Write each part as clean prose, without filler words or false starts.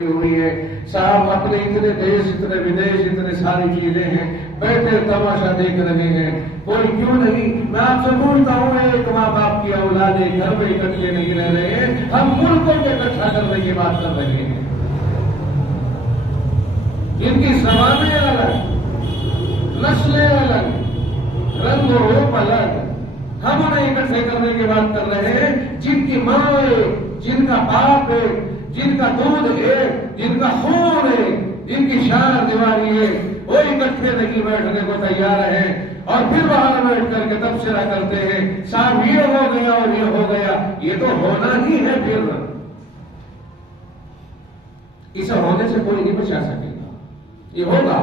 ہوئی ہے صاحب، اپنے اتنے دیش اتنے ودیش اتنے ساری چیزیں ہیں، بیٹھے تماشا دیکھ رہے ہیں، کوئی کیوں نہیں؟ میں آپ سے پوچھتا ہوں، ایک ماں باپ کی اولادیں گھر میں اکٹھے نہیں رہ رہے ہیں، ہم ملکوں کو اکٹھا کرنے کی بات کر رہے ہیں، جن کی زبانیں الگ، نسلیں الگ، رنگ و روپ الگ، ہم انہیں اکٹھے کرنے کی بات کر رہے ہیں، جن کی ماں ہے، جن کا باپ ہے، جن کا دودھ ہے، جن کا خون ہے، جن کی شان دیواری ہے، وہ اکٹھے نہیں بیٹھنے کو تیار ہیں، اور پھر باہر بیٹھ کر کے تبصرہ کرتے ہیں صاحب یہ ہو گیا اور یہ ہو گیا۔ یہ تو ہونا ہی ہے، پھر اسے ہونے سے کوئی نہیں بچا سکے گا، یہ ہوگا۔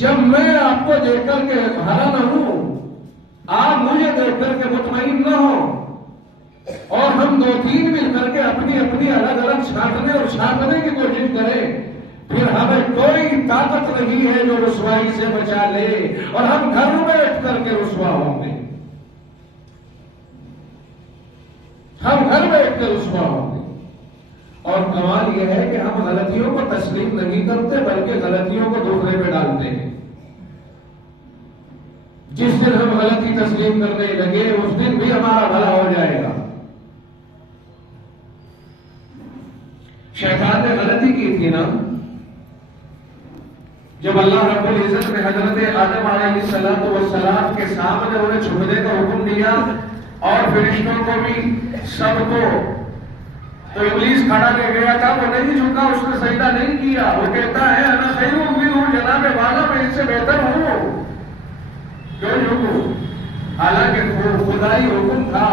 جب میں آپ کو دیکھ کر کے حیران ہوں، آپ مجھے دیکھ کر کے مطمئن نہ ہو، اور ہم دو تین مل کر کے اپنی اپنی الگ الگ چھانٹنے اور چھانٹنے کی کوشش کریں، پھر ہمیں کوئی طاقت نہیں ہے جو رسوائی سے بچا لے، اور ہم گھر بیٹھ کر کے رسوا ہوں گے، ہم گھر بیٹھ کے رسوا ہوں گے۔ اور کمال یہ ہے کہ ہم غلطیوں کو تسلیم نہیں کرتے، بلکہ غلطیوں کو دوسرے پہ ڈالتے ہیں۔ جس دن ہم غلطی تسلیم کرنے لگے اس دن بھی ہمارا بھلا ہو جائے گا۔ شیطان نے غلطی کی تھی نا، جب اللہ رب العزت نے حضرت آدم علیہ السلام کے سامنے انہیں جھکنے کا حکم دیا، اور فرشتوں کو بھی، سب کو، تو ابلیس کھڑا لے گیا تھا، وہ نہیں جھکا، اس نے سجدہ نہیں کیا، وہ کہتا ہے انا خیر منہ، جناب والا میں اس سے بہتر ہوں، کیوں جھکوں؟ حالانکہ خدائی حکم تھا،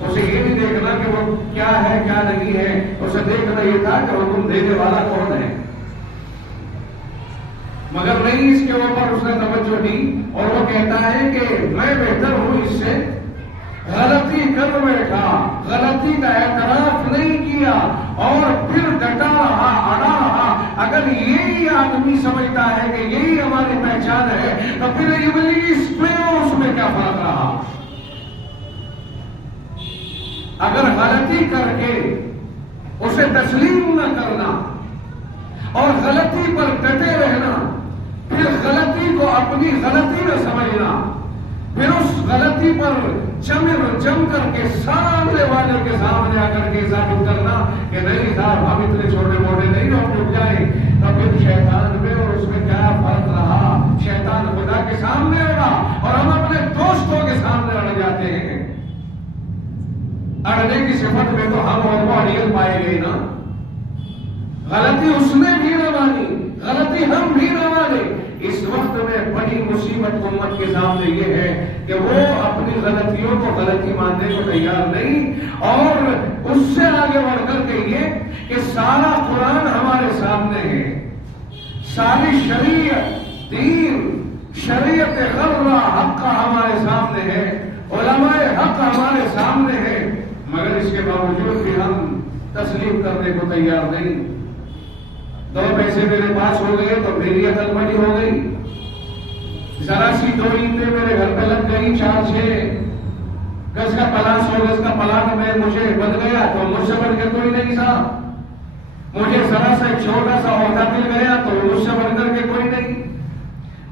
اسے یہ نہیں دیکھنا کہ وہ کیا ہے کیا نہیں ہے، اسے دیکھنا یہ تھا کہ حکم دینے والا کون ہے، مگر نہیں، اس کے اوپر اس نے توجہ دی، اور وہ کہتا ہے کہ میں بہتر ہوں اس سے، غلطی کر بیٹھا، غلطی کا اعتراف نہیں کیا، اور پھر ڈٹا رہا، اڑا رہا۔ اگر یہی آدمی سمجھتا ہے کہ یہی ہماری پہچان ہے، تو پھر ابلیس میں اور اس میں کیا فرق رہا؟ اگر غلطی کر کے اسے تسلیم نہ کرنا اور غلطی پر ڈٹے رہنا، پھر غلطی کو اپنی غلطی نہ سمجھنا، پھر اس غلطی پر جم کر کے سامنے والے کے سامنے آ کر کے ثابت کرنا کہ نہیں صاحب ہم اتنے چھوٹے موٹے نہیں، ہم رک جائیں، تو پھر شیطان میں اور اس میں کیا فرق رہا؟ شیطان خدا کے سامنے اڑا، اور ہم اپنے دوستوں کے سامنے اڑ جاتے ہیں۔ اڑنے کی صفت میں تو ہم اور وہ اڑیل پائے گئے نا، غلطی اس نے بھی نہ مانی، غلطی ہم بھی نہ مانے۔ اس وقت میں بڑی مصیبت امت کے سامنے یہ ہے کہ وہ اپنی غلطیوں کو غلطی ماننے کو تیار نہیں، اور اس سے آگے بڑھ کر کے یہ کہ سارا قرآن ہمارے سامنے ہے، ساری شریعت، دین، شریعت غرہ حق ہمارے سامنے ہے، علماء حق ہمارے سامنے ہے، مگر اس کے باوجود بھی ہم تسلیم کرنے کو تیار نہیں۔ دو پیسے میرے پاس ہو گئے تو میری عقل بڑی ہو گئی، ذرا سی دو اینٹیں میرے گھر پہ لگ گئی، 4-6 گز کا پلاس 100 گز کا پلاٹ میں مجھے بن گیا تو مجھ سے بڑھ کر کوئی نہیں تھا، مجھے ذرا سا چھوٹا سا عہدہ مل گیا تو مجھ سے بڑھ کر کے کوئی نہیں،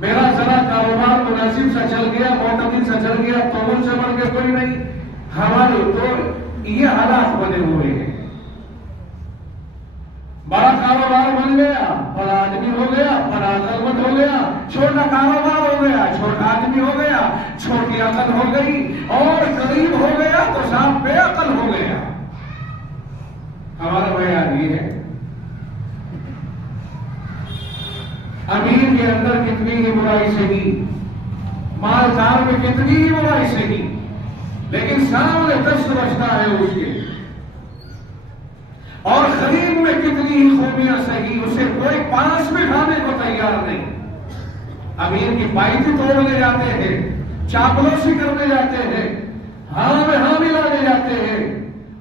میرا ذرا کاروبار مناسب سا چل گیا، معتدل سا چل گیا تو مجھ سے بڑھ کے کوئی نہیں۔ ہمارے تو یہ حالات بنے ہوئے ہیں، بڑا کاروبار بن گیا، بڑا آدمی ہو گیا، بڑا عقل مند ہو گیا، چھوٹا کاروبار ہو گیا، چھوٹا آدمی ہو گیا، چھوٹی عقل ہو گئی، اور غریب ہو گیا تو صاحب بے عقل ہو گیا۔ ہمارا معیار یہ ہے۔ امیر کے اندر کتنی ہی برائی سہی، مالدار میں کتنی ہی برائی سہی، لیکن سامنے دست بچتا ہے اس کے، اور غریب میں کتنی ہی خوبیاں سہی، اسے کوئی پاس بٹھانے کو تیار نہیں۔ امیر کی پائتی توڑنے جاتے ہیں، چاپلوسی کرنے جاتے ہیں، ہاں میں ہاں ملانے جاتے ہیں،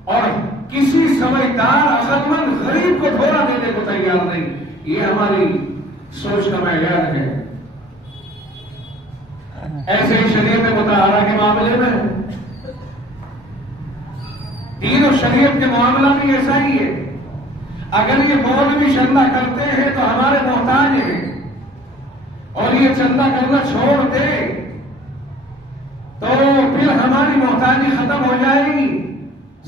اور کسی سمجھدار عقل مند غریب کو دھوکہ دینے کو تیار نہیں۔ یہ ہماری سوچ کا معیار ہے۔ ایسے ہی شریعت مطہرہ کے معاملے میں دین و شریعت کے معاملہ بھی ایسا ہی ہے. اگر یہ مولوی چندہ کرتے ہیں تو ہمارے محتاج ہیں، اور یہ چندہ کرنا چھوڑ دے تو پھر ہماری محتاجی ختم ہو جائے گی.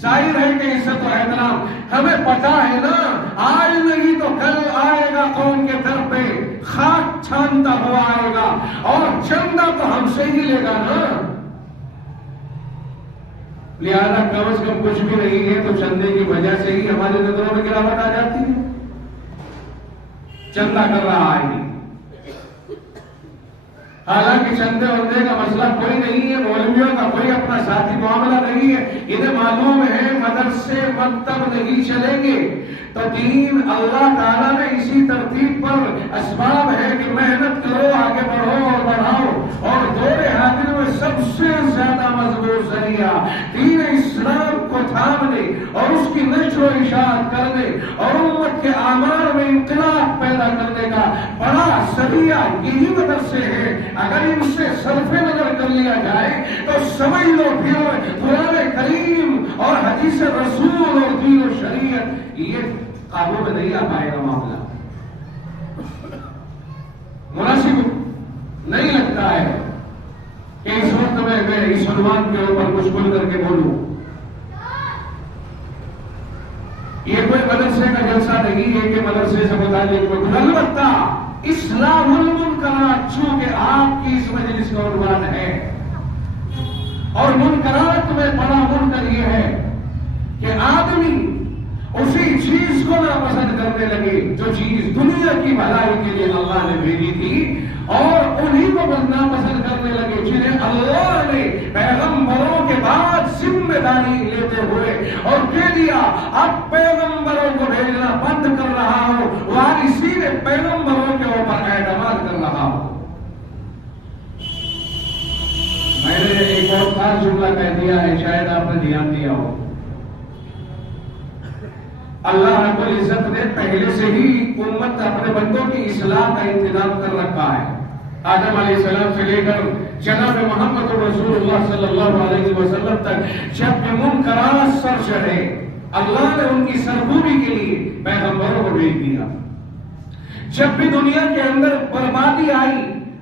ظاہر ہے کہ عزت و احترام ہمیں پتا ہے نا، آج نہیں تو کل آئے گا قوم کے در پہ، خاک چھانتا ہوا آئے گا، اور چندہ تو ہم سے ہی لے گا نا. لہذا کم از کم کچھ بھی نہیں ہے تو چندے کی وجہ سے ہی ہماری نظروں میں گراوٹ آ جاتی ہے. چندہ کر رہا ہے، حالانکہ چندے وندے کا مسئلہ کوئی نہیں ہے، مولویوں کا کوئی اپنا ذاتی معاملہ نہیں ہے. انہیں معلوم ہے مدرسے مکتب نہیں چلیں گے تو دین اللہ تعالیٰ نے اسی ترتیب پر اسباب ہے کہ محنت کرو، آگے بڑھو اور بڑھاؤ. اور دور حاضر میں سب سے زیادہ مضبوط ذریعہ دین اسلام کو تھامنے اور اس کی نشر و اشاعت کرنے اور امت کے اعمال میں انقلاب پیدا کرنے کا بڑا ذریعہ یہی مدرسے ہیں. اگر ان سے صرف نظر کر لیا جائے تو سمجھ لو پھر قرآن کریم اور حدیث رسول اور دین و شریعت یہ قابو میں نہیں آ پائے گا. معاملہ مناسب نہیں لگتا ہے کہ اس وقت میں اس عنوان کے اوپر کچھ کھل کر کے بولوں. یہ کوئی مدرسے کا جلسہ نہیں ہے کہ مدرسے سے متعلق کوئی، البتہ اصلاح المنکرات چونکہ آپ کی اس مجلس کا عنوان ہے، اور منکرات میں بڑا منکر یہ ہے کہ آدمی اسی چیز کو ناپسند کرنے لگے جو چیز دنیا کی بھلائی کے لیے اللہ نے بھیجی تھی، اور انہی کو ناپسند کرنے لگے جنہیں اللہ نے پیغمبروں کے بعد ذمہ داری لیتے ہوئے اور کہہ دیا اب پیغمبروں کو بھیجنا بند کر رہا ہوں، وارثین پیغمبروں کے اوپر اعتماد کر رہا ہوں. میں نے ایک اور خاص جملہ کہہ دیا ہے، شاید آپ نے دھیان دیا ہو. اللہ رب العزت نے پہلے سے ہی امت اپنے بندوں کی اصلاح کا انتظام کر رکھا ہے. آدم علیہ السلام سے لے کر جناب محمد رسول اللہ صلی اللہ علیہ وسلم تک جب بھی منکرات سر چڑھے اللہ نے ان کی سرکوبی کے لیے پیغمبروں کو بھیج دیا. جب بھی دنیا کے اندر بربادی آئی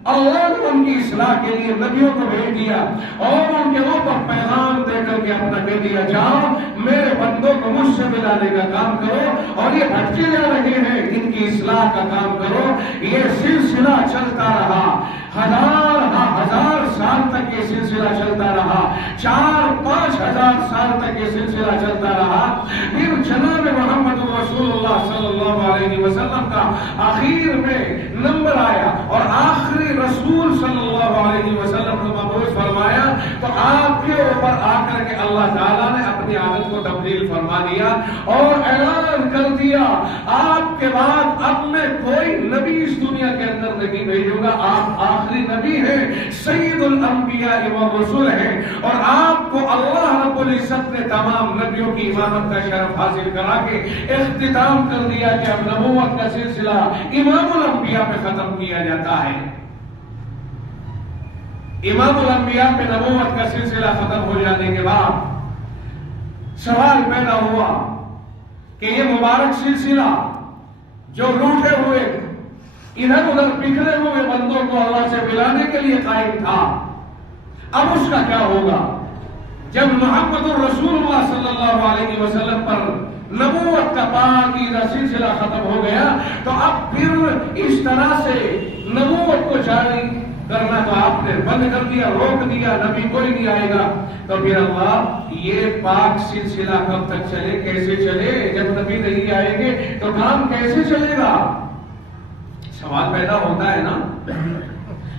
اللہ نے ان کی اصلاح کے لیے نبیوں کو بھیج دیا اور ان کے اوپر پیغام دے کر کے اپنا کہہ دیا جاؤ میرے بندوں کو مجھ سے ملانے کا کام کرو، اور یہ بھٹکے جا رہے ہیں ان کی اصلاح کا کام کرو. یہ سلسلہ چلتا رہا، ہزار سال تک یہ سلسلہ چلتا رہا، 4-5 ہزار سال تک یہ سلسلہ چلتا رہا. پھر جناب محمد رسول اللہ صلی اللہ علیہ وسلم کا آخر میں نمبر آیا اور آخری رسول صلی اللہ علیہ وسلم کو مبعوث فرمایا تو آپ کے اوپر آ کر کے اللہ تعالیٰ نے اپنی عادت کو تبدیل فرما دیا اور اعلان کر دیا آپ کے بعد اب میں کوئی نبی اس دنیا کے اندر نہیں بھیجوں گا، آپ آخری نبی ہیں، سید الانبیاء والرسل ہیں، اور آپ کو اللہ رب العزت نے تمام نبیوں کی امامت کا شرف حاصل کرا کے اختتام کر دیا کہ اب نبوت کا سلسلہ امام الانبیاء پہ ختم کیا جاتا ہے. امام الانبیاء پہ نبوت کا سلسلہ ختم ہو جانے کے بعد سوال پیدا ہوا کہ یہ مبارک سلسلہ جو روٹے ہوئے ادھر ادھر بکھرے ہوئے بندوں کو اللہ سے ملانے کے لیے قائم تھا، اب اس کا کیا ہوگا؟ جب محمد الرسول اللہ صلی اللہ علیہ وسلم پر نبوت کا پاکیزہ سلسلہ ختم ہو گیا تو اب پھر اس طرح سے نبوت کو جاری کرنا تو آپ نے بند کر دیا، روک دیا، نبی کوئی نہیں آئے گا. تو پھر اللہ یہ پاک سلسلہ کب تک چلے، کیسے چلے؟ جب نبی نہیں آئیں گے تو کام کیسے چلے گا؟ سوال پیدا ہوتا ہے نا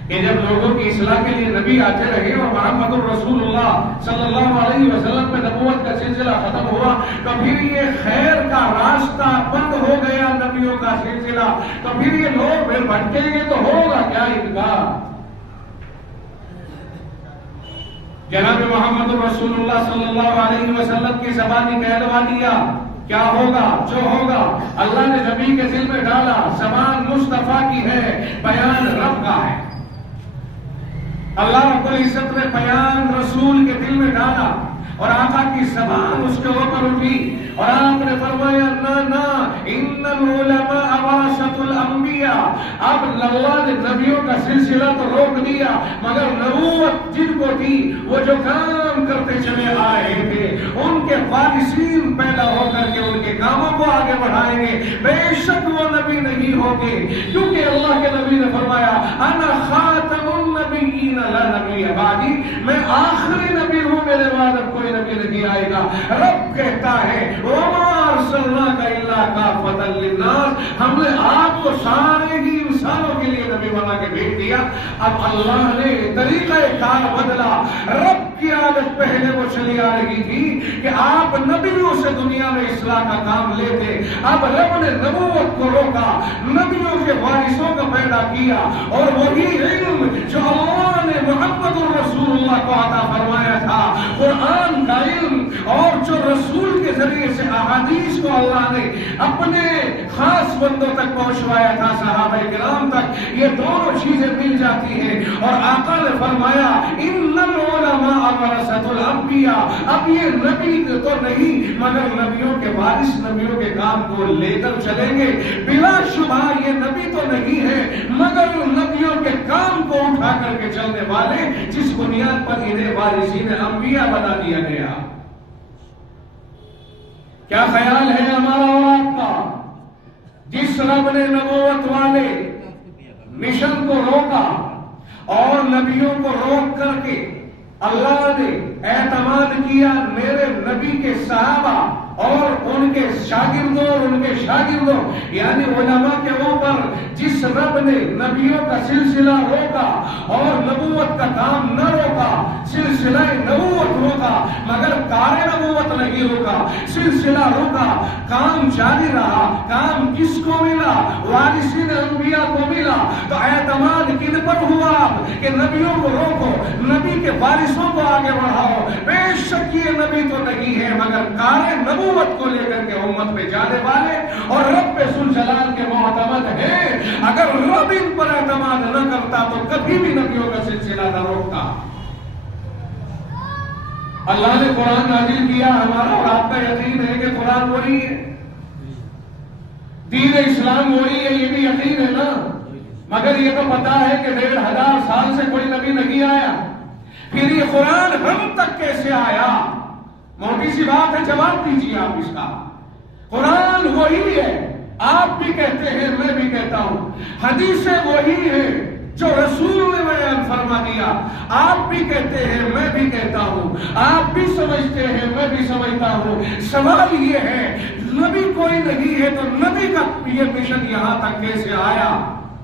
کہ جب لوگوں کی اصلاح کے لیے نبی آتے رہے اور محمد الرسول اللہ صلی اللہ علیہ وسلم پہ نبوت کا سلسلہ ختم ہوا تو پھر یہ خیر کا راستہ بند ہو گیا، نبیوں کا سلسلہ، تو پھر یہ لوگ پھر بھٹکیں گے تو ہوگا کیا ان کا؟ جناب محمد رسول اللہ صلی اللہ علیہ وسلم کی زبانی کہلوا دیا، کیا ہوگا؟ جو ہوگا اللہ نے نبی کے دل میں ڈالا، زبان مصطفیٰ کی ہے، بیان رب کا ہے. اللہ رب العزت نے بیان رسول کے دل میں ڈالا اور آقا کی زبان اس کے اوپر اٹھی اور آپ نے فرمایا نا ان العلماء ورثۃ الانبیاء. اب اللہ نے نبیوں کا سلسلہ تو روک دیا مگر نبوت جن کو تھی وہ جو کام کرتے چلے آ رہے تھے ان کے وارثین پیدا ہو کر کے ان کے کاموں کو آگے بڑھائیں گے. بے شک وہ نبی نہیں ہوگے کیونکہ اللہ کے نبی نے فرمایا انا خاتم النبیین لا نبی بعدی. میں آخری نبی ہوں میرے بعد اب کوئی نبی نہیں آئے گا. رب کہتا ہے وما ارسلناک الا کافۃ للناس. ہم نے آپ کو سارے ہی انسانوں کے لیے نبی بنا کے بھیج دیا. اب اللہ نے طریقہ کار بدلا. رب کی عادت پہلے وہ چلی آ رہی تھی کہ آپ نبیوں سے دنیا میں اصلاح کا کام لیتے. اب رب نے نبوت کو روکا, نبیوں کے وارثوں کو پیدا کیا اور وہی علم جو اللہ نے محمد الرسول اللہ کو عطا فرمایا تھا, قرآن کا علم, اور جو رسول کے ذریعے سے احادیث کو اللہ نے اپنے خاص بندوں تک پہنچوایا تھا, صحابہ کرام تک, یہ دونوں چیزیں مل جاتی ہیں. اور آقا نے فرمایا ان العلماء ورثۃ الانبیاء. اب یہ نبی تو نہیں مگر نبیوں کے وارث نبیوں کے کام کو لے کر چلیں گے. بلا شبہ یہ نبی تو نہیں ہے مگر نبیوں کے کام کو اٹھا کر کے چلنے والے, جس بنیاد پر انہیں وارثین انبیاء بنا دیا گیا. کیا خیال ہے ہمارا اور آپ کا؟ جس رب نے نبوت والے مشن کو روکا اور نبیوں کو روک کر کے اللہ نے اعتماد کیا میرے نبی کے صحابہ اور ان کے شاگردوں اور ان کے شاگردوں یعنی علماء کے اوپر. جس رب نے نبیوں کا سلسلہ روکا اور نبوت کا کام نہ روکا, سلسلہ نبوت روکا مگر کار نبوت نہیں روکا, سلسلہ روکا, کام جاری رہا. کام کس کو ملا؟ وارثین انبیاء کو ملا. تو اعتماد کن پر ہوا کہ نبیوں کو روکو, نبی کے وارثوں کو آگے بڑھاؤ. بے شک یہ نبی تو نہیں ہے مگر کار نبوت کو لے کر کے امت پہ جانے والے اور رب ذوالجلال کے معتمد ہیں. اگر رب ان پر اعتماد نہ کرتا تو کبھی بھی نبیوں کا سلسلہ نہ روکتا. اللہ نے قرآن نازل کیا, ہمارا اور آپ کا یقین ہے کہ قرآن وہی ہے, دین اسلام وہی ہے, یہ بھی یقین ہے نا. مگر یہ تو پتا ہے کہ 1500 سال سے کوئی نبی نہیں آیا. پھر یہ قرآن ہم تک کیسے آیا؟ موٹی سی بات ہے, جواب دیجیے آپ اس کا. قرآن وہی ہے, آپ بھی کہتے ہیں میں بھی کہتا ہوں. حدیثیں وہی ہیں جو رسول نے بیان فرما دیا, آپ بھی کہتے ہیں میں بھی کہتا ہوں. آپ بھی سمجھتے ہیں میں بھی سمجھتا ہوں. سوال یہ ہے نبی کوئی نہیں ہے تو نبی کا یہ مشن یہاں تک کیسے آیا؟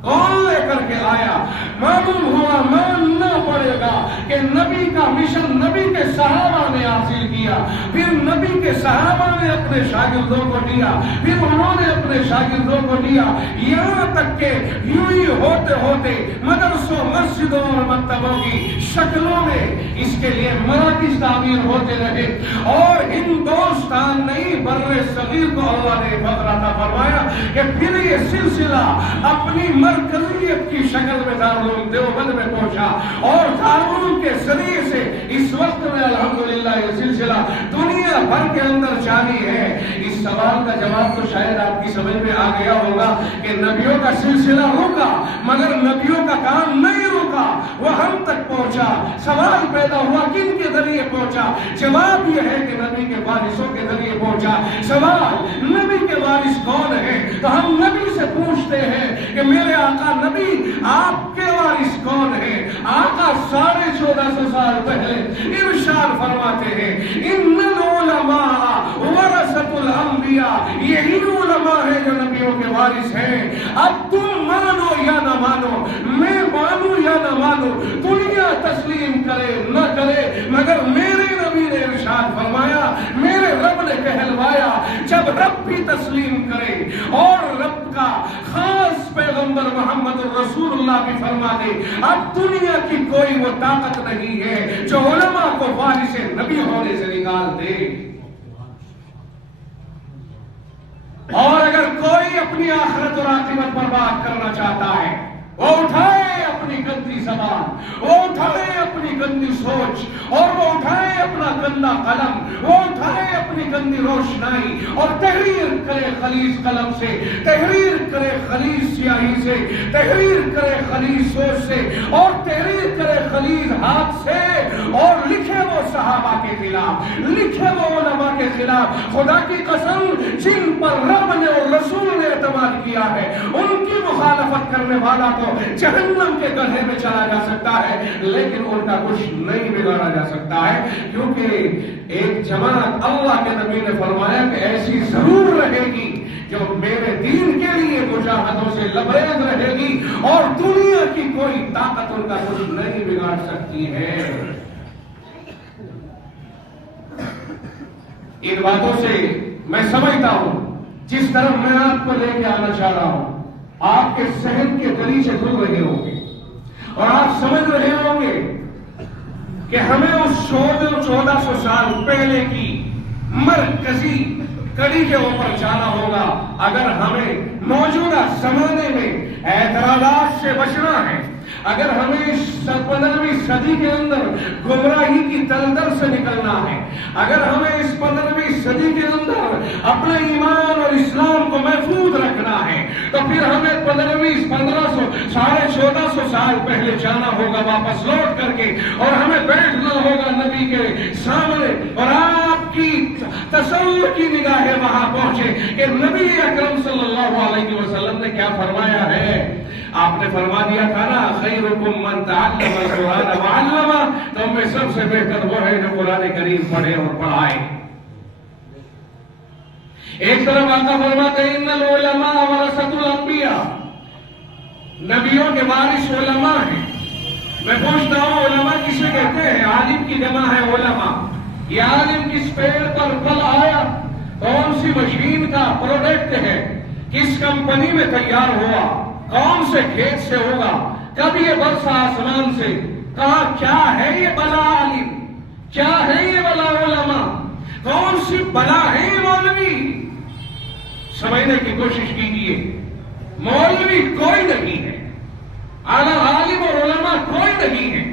کون لے کر کے آیا؟ معلوم ہوا, ماننا پڑے گا کہ نبی کا مشن نبی کے صحابہ نے حاصل کیا, پھر نبی کے صحابہ نے اپنے شاگردوں کو دیا, پھر انہوں نے اپنے شاگردوں کو دیا, یہاں تک کہ یوں ہی ہوتے ہوتے مدرسوں, مسجدوں اور مکتبوں کی شکلوں میں اس کے لیے مراکز تعمیر ہوتے رہے. اور ہندوستان نہیں بر صغیر کو اللہ نے فخر عطا فرمایا کہ پھر یہ سلسلہ اپنی مرکزیت کی شکل میں دارالعلوم دیوبند میں پہنچا اور دارالعلوم کے ذریعے سے اس وقت میں الحمدللہ یہ سلسلہ دنیا بھر کے اندر جاری ہے. اس سوال کا جواب تو شاید آپ کی سمجھ میں آ گیا ہوگا کہ نبیوں کا سلسلہ رکا مگر نبیوں کا کام نہیں رکا, وہ ہم تک پہنچا. سوال پیدا ہوا کن کے ذریعے پہنچا؟ جواب یہ ہے کہ نبی کے وارثوں کے ذریعے پہنچا. سوال نبی کے وارث کون ہیں؟ تو ہم نبی سے پوچھتے ہیں کہ میرے آقا نبی آپ کے وارث کون ہیں؟ آقا 1450 سال پہلے ارشاد فرماتے ہیں ان العلماء ورثۃ الانبیاء. یہی علماء ہیں جو نبیوں کے وارث ہیں. اب تم مانو یا نہ مانو, میں مانوں یا نہ مانوں, دنیا تسلیم کرے نہ کرے مگر میرے نبی نے ارشاد فرمایا, میرے رب نے کہلوایا, جب رب بھی تسلیم کرے اور رب کا خاص پیغمبر محمد الرسول اللہ بھی فرما دے, اب دنیا کی کوئی وہ طاقت نہیں ہے جو علماء کو وارث نبی ہونے سے نکال دے. اور اگر کوئی اپنی آخرت اور عاقبت پر بات کرنا چاہتا ہے وہ اٹھائے اپنے اپنی گندی زبان، وہ اٹھائے اپنی گندی سوچ، اور وہ اٹھائے اپنا گندا قلم، وہ اٹھائے اپنی گندی روشنائی اور تحریر کرے خلیص قلم سے، تحریر کرے خلیص سیاہی سے، تحریر کرے خلیص سوچ سے، اور تحریر کرے خلیص ہاتھ سے، اور لکھے وہ صحابہ کے خلاف، لکھے وہ علماء کے خلاف۔ خدا کی قسم، جن پر رب نے اور رسول نے اعتماد کیا ہے، ان کی مخالفت کرنے والا تو جہنم کے گڑھے میں چلا جا سکتا ہے، لیکن ان کا کچھ نہیں بگاڑا جا سکتا ہے، کیونکہ ایک جماعت اللہ کے نبی نے فرمایا کہ ایسی ضرور رہے گی جو میرے دین کے لیے مجاہدوں سے لبریز رہے گی، اور دنیا کی کوئی طاقت ان کا کچھ نہیں بگاڑ سکتی ہے۔ ان باتوں سے میں سمجھتا ہوں، جس طرح میں آپ کو لے کے آنا چاہ رہا ہوں، آپ کے ذہن کے دریچے کھل رہے ہوں گے، اور آپ سمجھ رہے ہوں گے کہ ہمیں اس 1400 سال پہلے کی مرکزی کڑی کے اوپر جانا ہوگا اگر ہمیں موجودہ زمانے میں اعتراضات سے بچنا ہے، اگر ہمیں اس 15ویں صدی کے اندر گمراہی کی دلدل سے نکلنا ہے، اگر ہمیں اس 15ویں صدی کے اندر اپنے ایمان اور اسلام کو محفوظ رکھنا ہے، تو پھر ہمیں 1400 سال پہلے جانا ہوگا واپس لوٹ کر کے، اور ہمیں بیٹھنا ہوگا نبی کے سامنے، اور آپ کی تصور کی نگاہیں وہاں پہنچے کہ نبی اکرم صلی اللہ علیہ وسلم نے کیا فرمایا ہے۔ آپ نے فرما دیا تھا نا، خیرکم من تعلم القرآن وعلمہ، تم میں سب سے بہتر وہ ہے جو قرآن کریم پڑھے اور پڑھائے۔ ایک طرف آقا فرماتے ہیں ان العلماء ورثۃ الانبیاء، نبیوں کے وارث علماء ہیں۔ میں پوچھتا ہوں، علماء کسے کہتے ہیں؟ عالم کی جمع ہے علماء۔ یہ عالم کس پیڑ پر پھل آیا، کون سی مشین کا پروڈکٹ ہے، کس کمپنی میں تیار ہوا، کون سے کھیت سے ہوگا، کب یہ برسا آسمان سے، کہا کیا ہے یہ بلا عالم، کیا ہے یہ بلا علماء، کون سی بلا ہے یہ مولوی؟ سمجھنے کی کوشش کیجیے، مولوی کوئی نہیں ہے، اعلیٰ عالم اور علماء کوئی نہیں ہے۔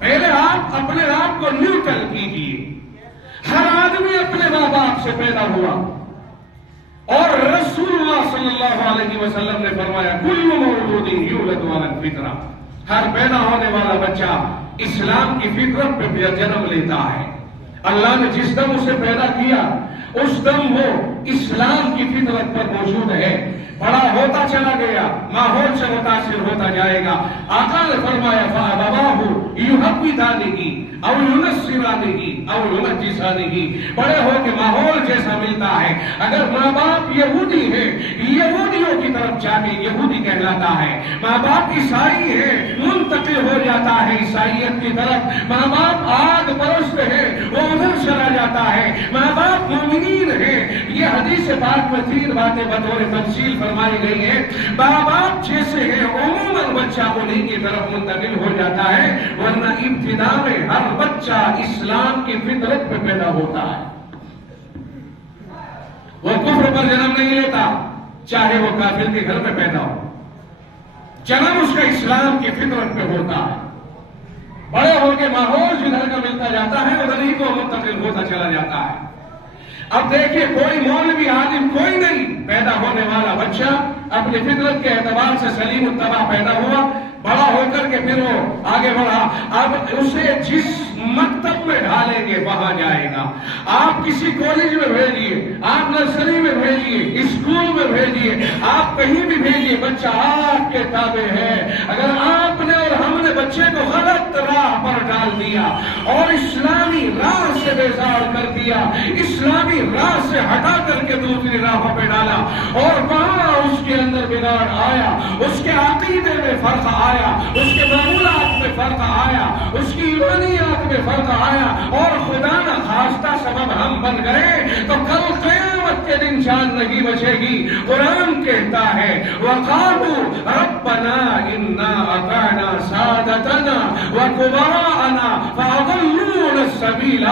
پہلے آپ اپنے آپ کو نیوٹرل کیجیے۔ ہر آدمی اپنے ماں باپ سے پیدا ہوا، اور رسول اللہ صلی اللہ علیہ وسلم نے فرمایا کل مولود یولد علی الفطرہ، ہر پیدا ہونے والا بچہ اسلام کی فطرت پہ جنم لیتا ہے۔ اللہ نے جس دم اسے پیدا کیا اس دم وہ اسلام کی فطرت پر موجود ہے۔ بڑا ہوتا چلا گیا، ماحول سے متاثر ہوتا جائے گا۔ آقا نے فرمایا فَأَبَوَاهُ يُحَوِّدَانِهِ أَوْ يُنَصِّرَانِهِ أَوْ يُمَجِّسَانِهِ، بڑے ہو کے ماحول جیسا ملتا ہے۔ اگر ماں باپ یہودی ہے، یہودیوں کی طرف جا کے یہودی کہلاتا ہے۔ ماں باپ عیسائی ہے، منتقل ہو جاتا ہے عیسائیت کی طرف۔ ماں باپ آگ پرست ہے، وہ ادھر چلا جاتا ہے۔ ماں باپ مومنین ہے۔ یہ حدیث پاک میں 3 باتیں بطور تفصیل فرمائی گئی ہیں۔ ماں باپ جیسے ہیں عموماً بچہ انہیں کی طرف منتقل ہو جاتا ہے، ورنہ ابتدا میں ہر بچہ اسلام کی فطرت پہ پیدا ہوتا ہے۔ وہ کفر پر جنم نہیں لیتا، چاہے وہ کافر کے گھر میں پیدا ہو، جنم اس کا اسلام کی فطرت پہ ہوتا ہے۔ بڑے ہو کے ماحول جدھر کا ملتا جاتا ہے ادھر ہی کو منتقل ہوتا چلا جاتا ہے۔ اب دیکھیں، کوئی مولوی عالم کوئی نہیں، پیدا ہونے والا بچہ اپنی فطرت کے اعتبار سے سلیم الطبع پیدا ہوا، بڑا ہو کر کے پھر وہ آگے بڑھا۔ اب اسے جس مکتب میں ڈالیں گے وہاں جائے گا۔ آپ کسی کالج میں بھیجیے، آپ نرسری میں بھیجیے، اسکول میں بھیجیے، آپ کہیں بھی بھیجیے، بچہ آپ کے تابع ہے۔ اگر آپ نے اور ہم نے بچے کو غلط راہ پر ڈال دیا اور اسلامی راہ سے بیزار کر دیا، اسلامی راہ سے ہٹا کر کے دوسری راہوں پہ ڈالا، اور وہاں اس کے اندر بگاڑ آیا، اس کے عقیدے میں فرق آیا، اس کے معمولات میں فرق آیا، اس کی ایمانیات میں فرق آیا، اور خدا نہ خواستہ سبب ہم بن گئے، تو کل قیامت کے دن جان نہیں بچے گی۔ قرآن کہتا ہے وَقَالُوا رَبَّنَا إِنَّا أَطَعْنَا سَادَتَنَا وَكُبَرَاءَنَا فَأَضَلُّونَا السَّبِيلَ۔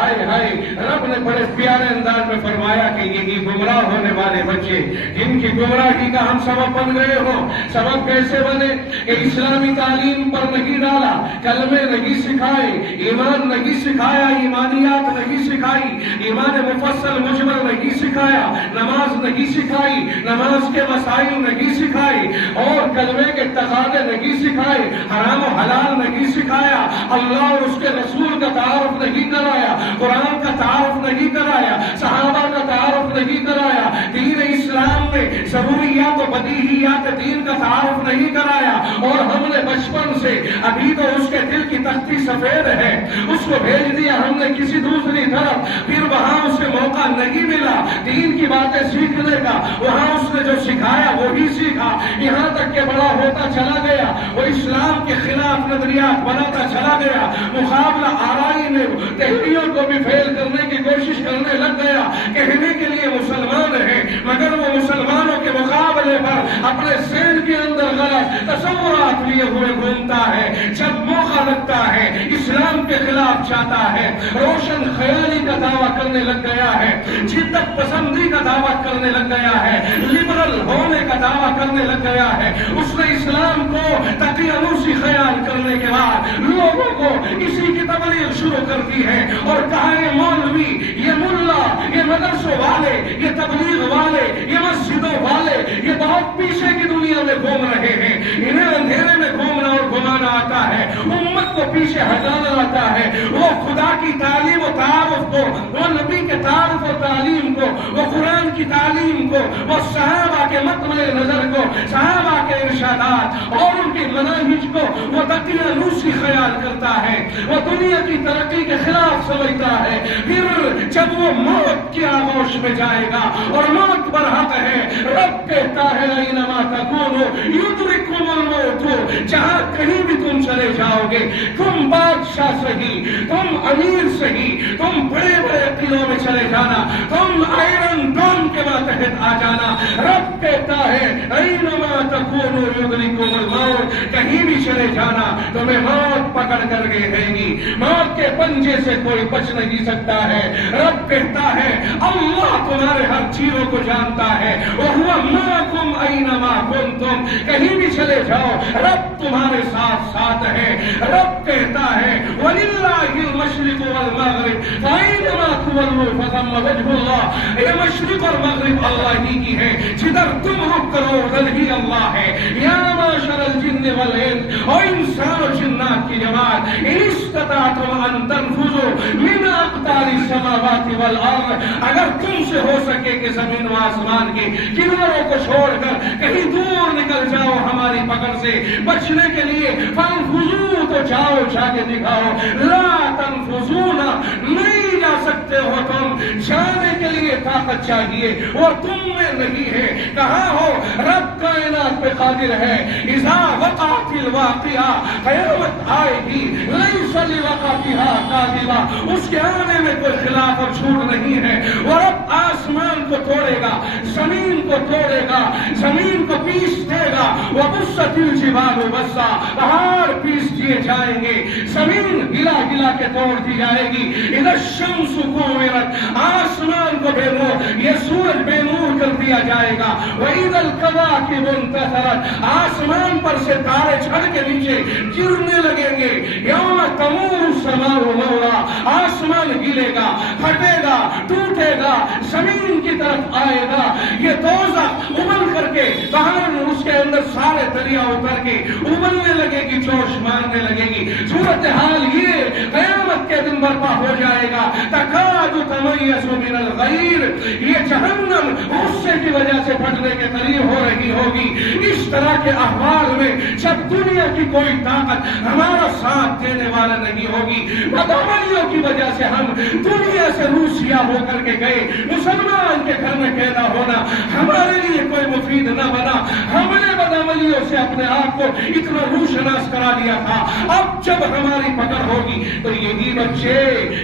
ہائے ہائے رب نے بڑے پیارے انداز میں فرمایا کہ یہی گمراہ ہونے والے بچے جن کی گمراہی کا ہم سبب بن گئے ہوں. سبب کیسے بنے کہ اسلامی تعلیم پر نہیں ڈالا, کلمے نہیں سکھائے, ایمان نہیں سکھایا, ایمانیات نہیں سکھائی, ایمان مفصل مجمل نہیں سکھایا, نماز نہیں سکھائی, نماز کے مسائل نہیں سکھائی, اور کلمے کے تقاضے نہیں سکھائے, حرام و حلال نہیں سکھایا, اللہ اور اس کے رسول کا تعارف نہیں کرایا, قرآن کا تعارف نہیں کرایا, صحابہ کا تعارف نہیں کرایا, دین اسلام میں ضروریات و بدیہیات دین کا تعارف نہیں کرایا, اور ہم نے بچپن سے ابھی تو اس کے دل کی تختی سفید ہے, اس کو بھیج دیا ہم نے کسی دوسری طرف, پھر وہاں اس سے موقع نہیں ملا دین کی باتیں سیکھنے کا, وہاں اس نے جو سکھایا وہی سیکھا, یہاں تک کہ بڑا ہوتا چلا گیا, وہ اسلام کے خلاف نظریات بناتا چلا گیا, مقابلہ آرائی میں تحریوں کو بھی فیل کرنے کی کوشش کرنے لگ گیا, کہنے کے لیے مسلمان ہے مگر وہ مسلمانوں کے مقابلے پر اپنے ذہن کے اندر غلط تصورات لیے ہوئے گھومتا ہے, جب موقع لگتا ہے اسلام کے خلاف جاتا ہے, روشن خیالی کا دعویٰ کرنے لگ گیا ہے, جدت پسندی کا دعویٰ کرنے لگ گیا ہے, لبرل ہونے کا دعویٰ کرنے لگ گیا ہے. اس نے اسلام کو تقیانوسی خیال کرنے کے بعد لوگوں کو اسی کی تبلیغ شروع کر دی ہے, اور کہا یہ مولوی, یہ ملا, یہ مدرسوں والے, یہ تبلیغ والے, یہ مسجدوں والے, یہ بہت پیچھے کی دنیا میں گھوم رہے ہیں, انہیں اندھیرے میں گھومنا اور گھمانا آتا ہے, امت کو پیچھے ہٹانا آتا ہے, وہ خدا کی تعلیم و تعارف کو, وہ نبی کے تعارف و تعلیم کو, وہ قرآن کی تعلیم کو, وہ صحابہ کے مطمع نظر کو, صحابہ کے ارشادات اور ان کی مناہج کو وہ دقیانوسی خیال کرتا ہے, وہ دنیا کی ترقی کے خلاف سمجھتا ہے. پھر جب وہ موت کی آغوش میں جائے گا اور موت برحق ہے, رب کہتا ہے اینما تکونوا یدرککم الموت, جہاں کہیں بھی تم چلے جاؤ گے, تم بادشاہ صحیح, تم امیر صحیح, تم بڑے بڑے قلعوں میں چلے جانا, تم آئرن ڈوم کے ماتحت آ جانا, رب کہتا ہے اینما تکونوا یدرککم الموت, کہیں بھی چلے جانا تمہیں موت پکڑ کر کے رہے گی, موت کے پنجے سے کوئی بچ نہیں سکتا ہے. رب کہتا ہے اللہ تمہارے ہر چیزوں کو جانتا ہے, وَهُوَ مَعَكُمْ أَيْنَمَا كُنْتُمْ, کہیں بھی چلے جاؤ رب تمہارے ساتھ ساتھ ہے. رب کہتا ہے وَلِلَّهِ الْمَشْرِقُ وَالْمَغْرِبُ فَأَيْنَمَا تُوَلُّوا فَثَمَّ وَجْهُ اللَّهِ, یہ مشرق اور مغرب اللہ ہی کی ہے, جدھر تم رخ کرو ادھر ہی اللہ ہے. یا معشر الجن والانس, اور انسان و جنات کی جماعت, ان استطعتم ان تنفذوا من اقطار السماوات والارض, اگر تم سے ہو سکے کہ زمین و آسمان کے کناروں کو چھوڑ کر کہیں دور نکل جاؤ ہماری پکڑ سے بچنے کے لیے, فانفذوا, تو جاؤ جا کے دکھاؤ, لا تنفذون, نہیں جا سکتے ہو تم, جانے کے لیے طاقت چاہیے, وہ تم میں نہیں ہے. کہاں ہو رب کائنات پہ قادر ہے. اذا وقعت الواقعہ, قیامت آئے گی, لیس لوقعتها کاذبہ, اس کے آنے میں کوئی خلاف اور جھوٹ نہیں ہے. وہ رب آسمان کو توڑے گا, زمین کو توڑے گا, زمین کو پیس دے گا, وبست الجبال بسا, پہاڑ پیس دیے جائیں گے, زمین گلا گلا کے توڑ دی جائے گی. اذا الشمس کورت, آسمان کو بے نور, یہ سورج بے نور کر دیا جائے گا. وَإِذَا الْكَوَاكِبُ انتثرت, آسمان پر سے تارے جھڑ کے نیچے گرنے لگیں گے. یوم تمور السماء مورا, آسمان ہلے گا, پھٹے گا, ٹوٹے گا, زمین کی طرف آئے گا. یہ دوزخ ابل کر کے باہر, اس کے اندر سارے دریا اتر کے ابلنے لگے گی, جوش مارنے لگے گی. صورتحال یہ قیامت کے دن برپا ہو جائے گا. تکاد تمیز من الغیر, یہ جہنم غصے کی وجہ سے پھٹنے کے قریب ہو رہی ہوگی. اس طرح کے احوال میں جب دنیا کی کوئی طاقت ہمارا ساتھ دینے والا نہیں ہوگی, بدعملیوں کی وجہ سے ہم دنیا سے روسیا ہو کر کے گئے, مسلمان کے گھر میں پیدا ہونا ہمارے لیے کوئی مفید نہ بنا. ہم نے بدعملیوں کمالیوں سے اپنے آپ کو اتنا روشناس کرا لیا تھا، اب جب ہماری پکڑ ہوگی تو یہی بچے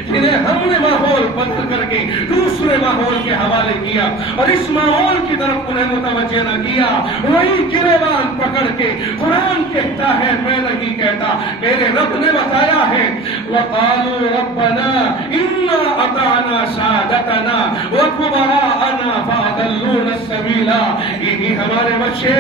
جنہیں ہم نے ماحول بدل کر کے دوسرے ماحول کے حوالے کیا اور اس ماحول کی طرف انہیں متوجہ نہ کیا، وہی گریبان پکڑ کے قرآن کہتا ہے، میں نہیں کہتا، میرے رب نے بتایا ہے، وَقَالُوا رَبَّنَا إِنَّا أَطَعْنَا سَادَتَنَا وَكُبَرَاءَنَا فَأَضَلُّونَا السَّبِيلَ۔ یہی ہمارے بچے،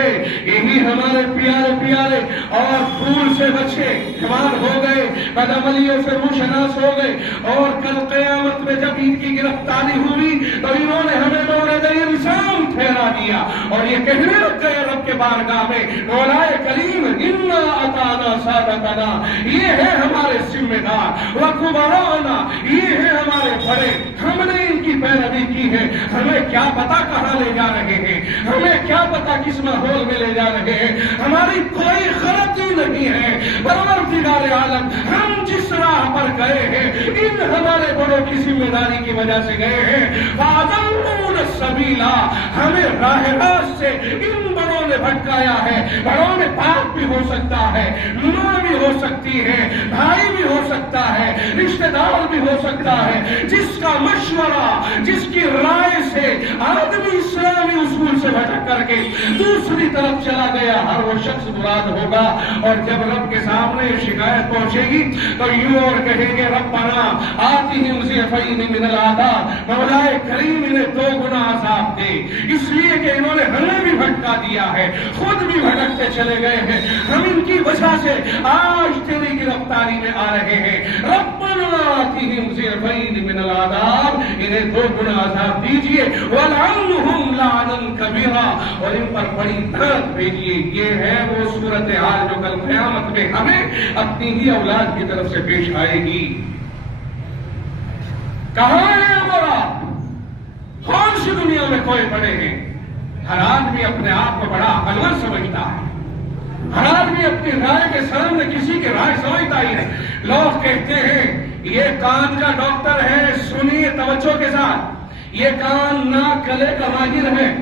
یہی ہمارے پیارے پیارے اور پھول سے بچے جوان ہو گئے، بدعملیوں سے روشناس ہو گئے، اور کل قیامت میں جب ان کی گرفتاری ہوئی تو انہوں نے ہمیں مورد الزام ٹھہرا دیا اور یہ کہنے لگ گئے رب کے بارگاہ میں، مولا کریم انا اطعنا سادتنا، یہ ہے ہمارے ذمہ دار، وکبراءنا، یہ ہے ہمارے بڑے، ہم نے ان کی پیروی کی ہے، ہمیں کیا پتا کہاں لے جا رہے ہیں، ہمیں کیا پتا کس ماحول میں لے جا رہے ہیں، ہماری کوئی غلطی نہیں ہے، پروردگار عالم ہم جس راہ پر گئے ہیں ان ہمارے بڑوں کی ذمہ داری کی وجہ سے گئے ہیں، فَأَضَلُّونَا السَّبِيلَ، ہمیں راہ راست سے ان بڑوں نے بھٹکایا ہے۔ بڑوں میں باپ بھی ہو سکتا ہے، ماں بھی ہو سکتی ہے، بھائی بھی ہو سکتا ہے، رشتہ دار بھی ہو سکتا ہے، جس کا مشورہ، جس کی رائے سے آدمی اسلامی اصول سے بھٹک کر کے دوسری طرف چلا گیا، ہر وہ شخص مراد ہوگا، اور جب رب کے سامنے یہ شکایت پہنچے گی تو یوں اور کہیں گے ربنا آتِہِمْ ضِعْفَيْنِ مِنَ الْعَذَابِ، مولا کریم انہیں 2 گنا عذاب دے، اس لیے کہ انہوں نے ہمیں بھی بھٹکا دیا ہے، خود بھی بھٹکتے چلے گئے ہیں، ہم ان کی وجہ سے آج تیری گرفتاری میں آ رہے ہیں، ربنا آتِہِمْ ضِعْفَيْنِ مِنَ الْعَذَابِ، انہیں 2 گنا عذاب دیجئے، وَلْعَنْهُمْ لَعْنًا كَبِيرًا، اور ان پر بڑی لعنت بھیجیے۔ یہ ہے وہ صورتحال جو کل قیامت میں ہمیں اپنی ہی اولاد کی طرف سے پیش آئے گی۔ کہاں ہے ہمارا؟ کون سی دنیا میں کوئی بڑے ہیں؟ ہر آدمی اپنے آپ کو بڑا عقلمند سمجھتا ہے، ہر آدمی اپنی رائے کے سامنے کسی کی رائے سمجھتا ہی ہے۔ لوگ کہتے ہیں یہ کان کا ڈاکٹر ہے، سنیے توجہ کے ساتھ، یہ کان ناک گلے کا ماہر ہے،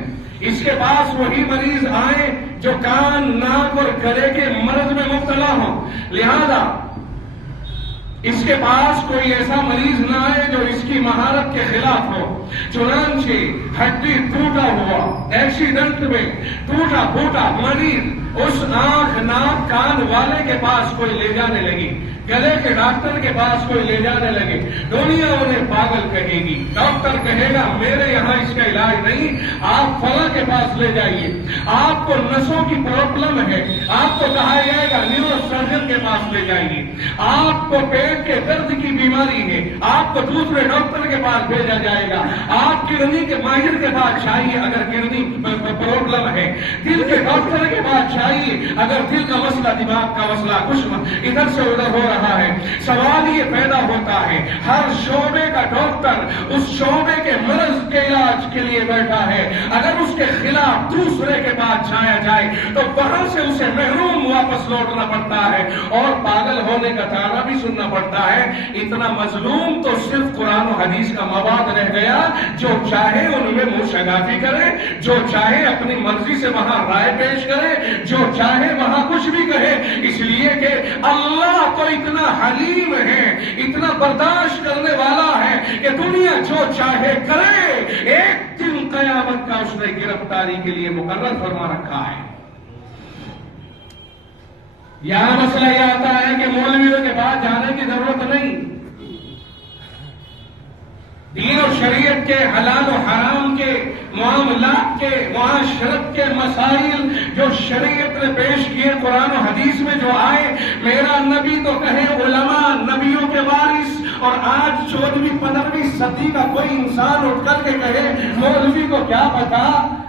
اس کے پاس وہی مریض آئے جو کان ناک اور گلے کے مرض میں مبتلا ہوں، لہذا اس کے پاس کوئی ایسا مریض نہ آئے جو اس کی مہارت کے خلاف ہو۔ چنانچہ ہڈی ٹوٹا ہوا، ایکسیڈنٹ میں ٹوٹا پھوٹا مریض اس آنکھ ناک کان والے کے پاس کوئی لے جانے لگی، گلے کے ڈاکٹر کے پاس کوئی لے جانے لگے، دنیا انہیں پاگل کہے گی، ڈاکٹر کہے گا میرے یہاں اس کا علاج نہیں، آپ فلاں کے پاس لے جائیے، آپ کو نسوں کی پرابلم ہے، آپ کو کہا جائے گا نیورو سرجن کے پاس لے جائیے، آپ کو پیٹ کے درد کی بیماری ہے، آپ کو دوسرے ڈاکٹر کے پاس بھیجا جائے گا، آپ کڈنی کے ماہر کے پاس چاہیے اگر کڈنی پرابلم ہے، دل کے ڈاکٹر کے پاس چاہیے اگر دل کا مسئلہ، دماغ کا مسئلہ، کچھ ادھر سے ادھر ہو رہا ہے۔ سوال یہ پیدا ہوتا ہے ہر شعبے کا ڈاکٹر اس شعبے کے مرض کے علاج کے لیے بیٹھا ہے، اگر اس کے خلاف دوسرے کے پاس چھایا جائے تو وہاں سے اسے محروم واپس لوٹنا پڑتا ہے اور پاگل ہونے کا تانا بھی سننا پڑتا ہے۔ اتنا مظلوم تو صرف قرآن و حدیث کا مواد رہ گیا، جو چاہے ان میں منہ شگافی کرے، جو چاہے اپنی مرضی سے وہاں رائے پیش کرے، جو چاہے وہاں کچھ بھی کہے، اس لیے کہ اللہ تو اتنا حلیم ہے، اتنا برداشت کرنے والا ہے کہ دنیا جو چاہے کرے، ایک دن قیامت کا اس نے گرفتاری کے لیے مقرر فرما رکھا ہے۔ یہاں مسئلہ یہ آتا ہے کہ مولویوں کے پاس جانے کی ضرورت نہیں، دین و شریعت کے حلال و حرام کے معاملات کے معاشرت کے مسائل جو شریعت نے پیش کیے قرآن و حدیث میں جو آئے، میرا نبی تو کہے علماء نبیوں کے وارث، اور آج 14ویں 15ویں صدی کا کوئی انسان اٹھ کر کے کہے مولوی کو کیا پتا،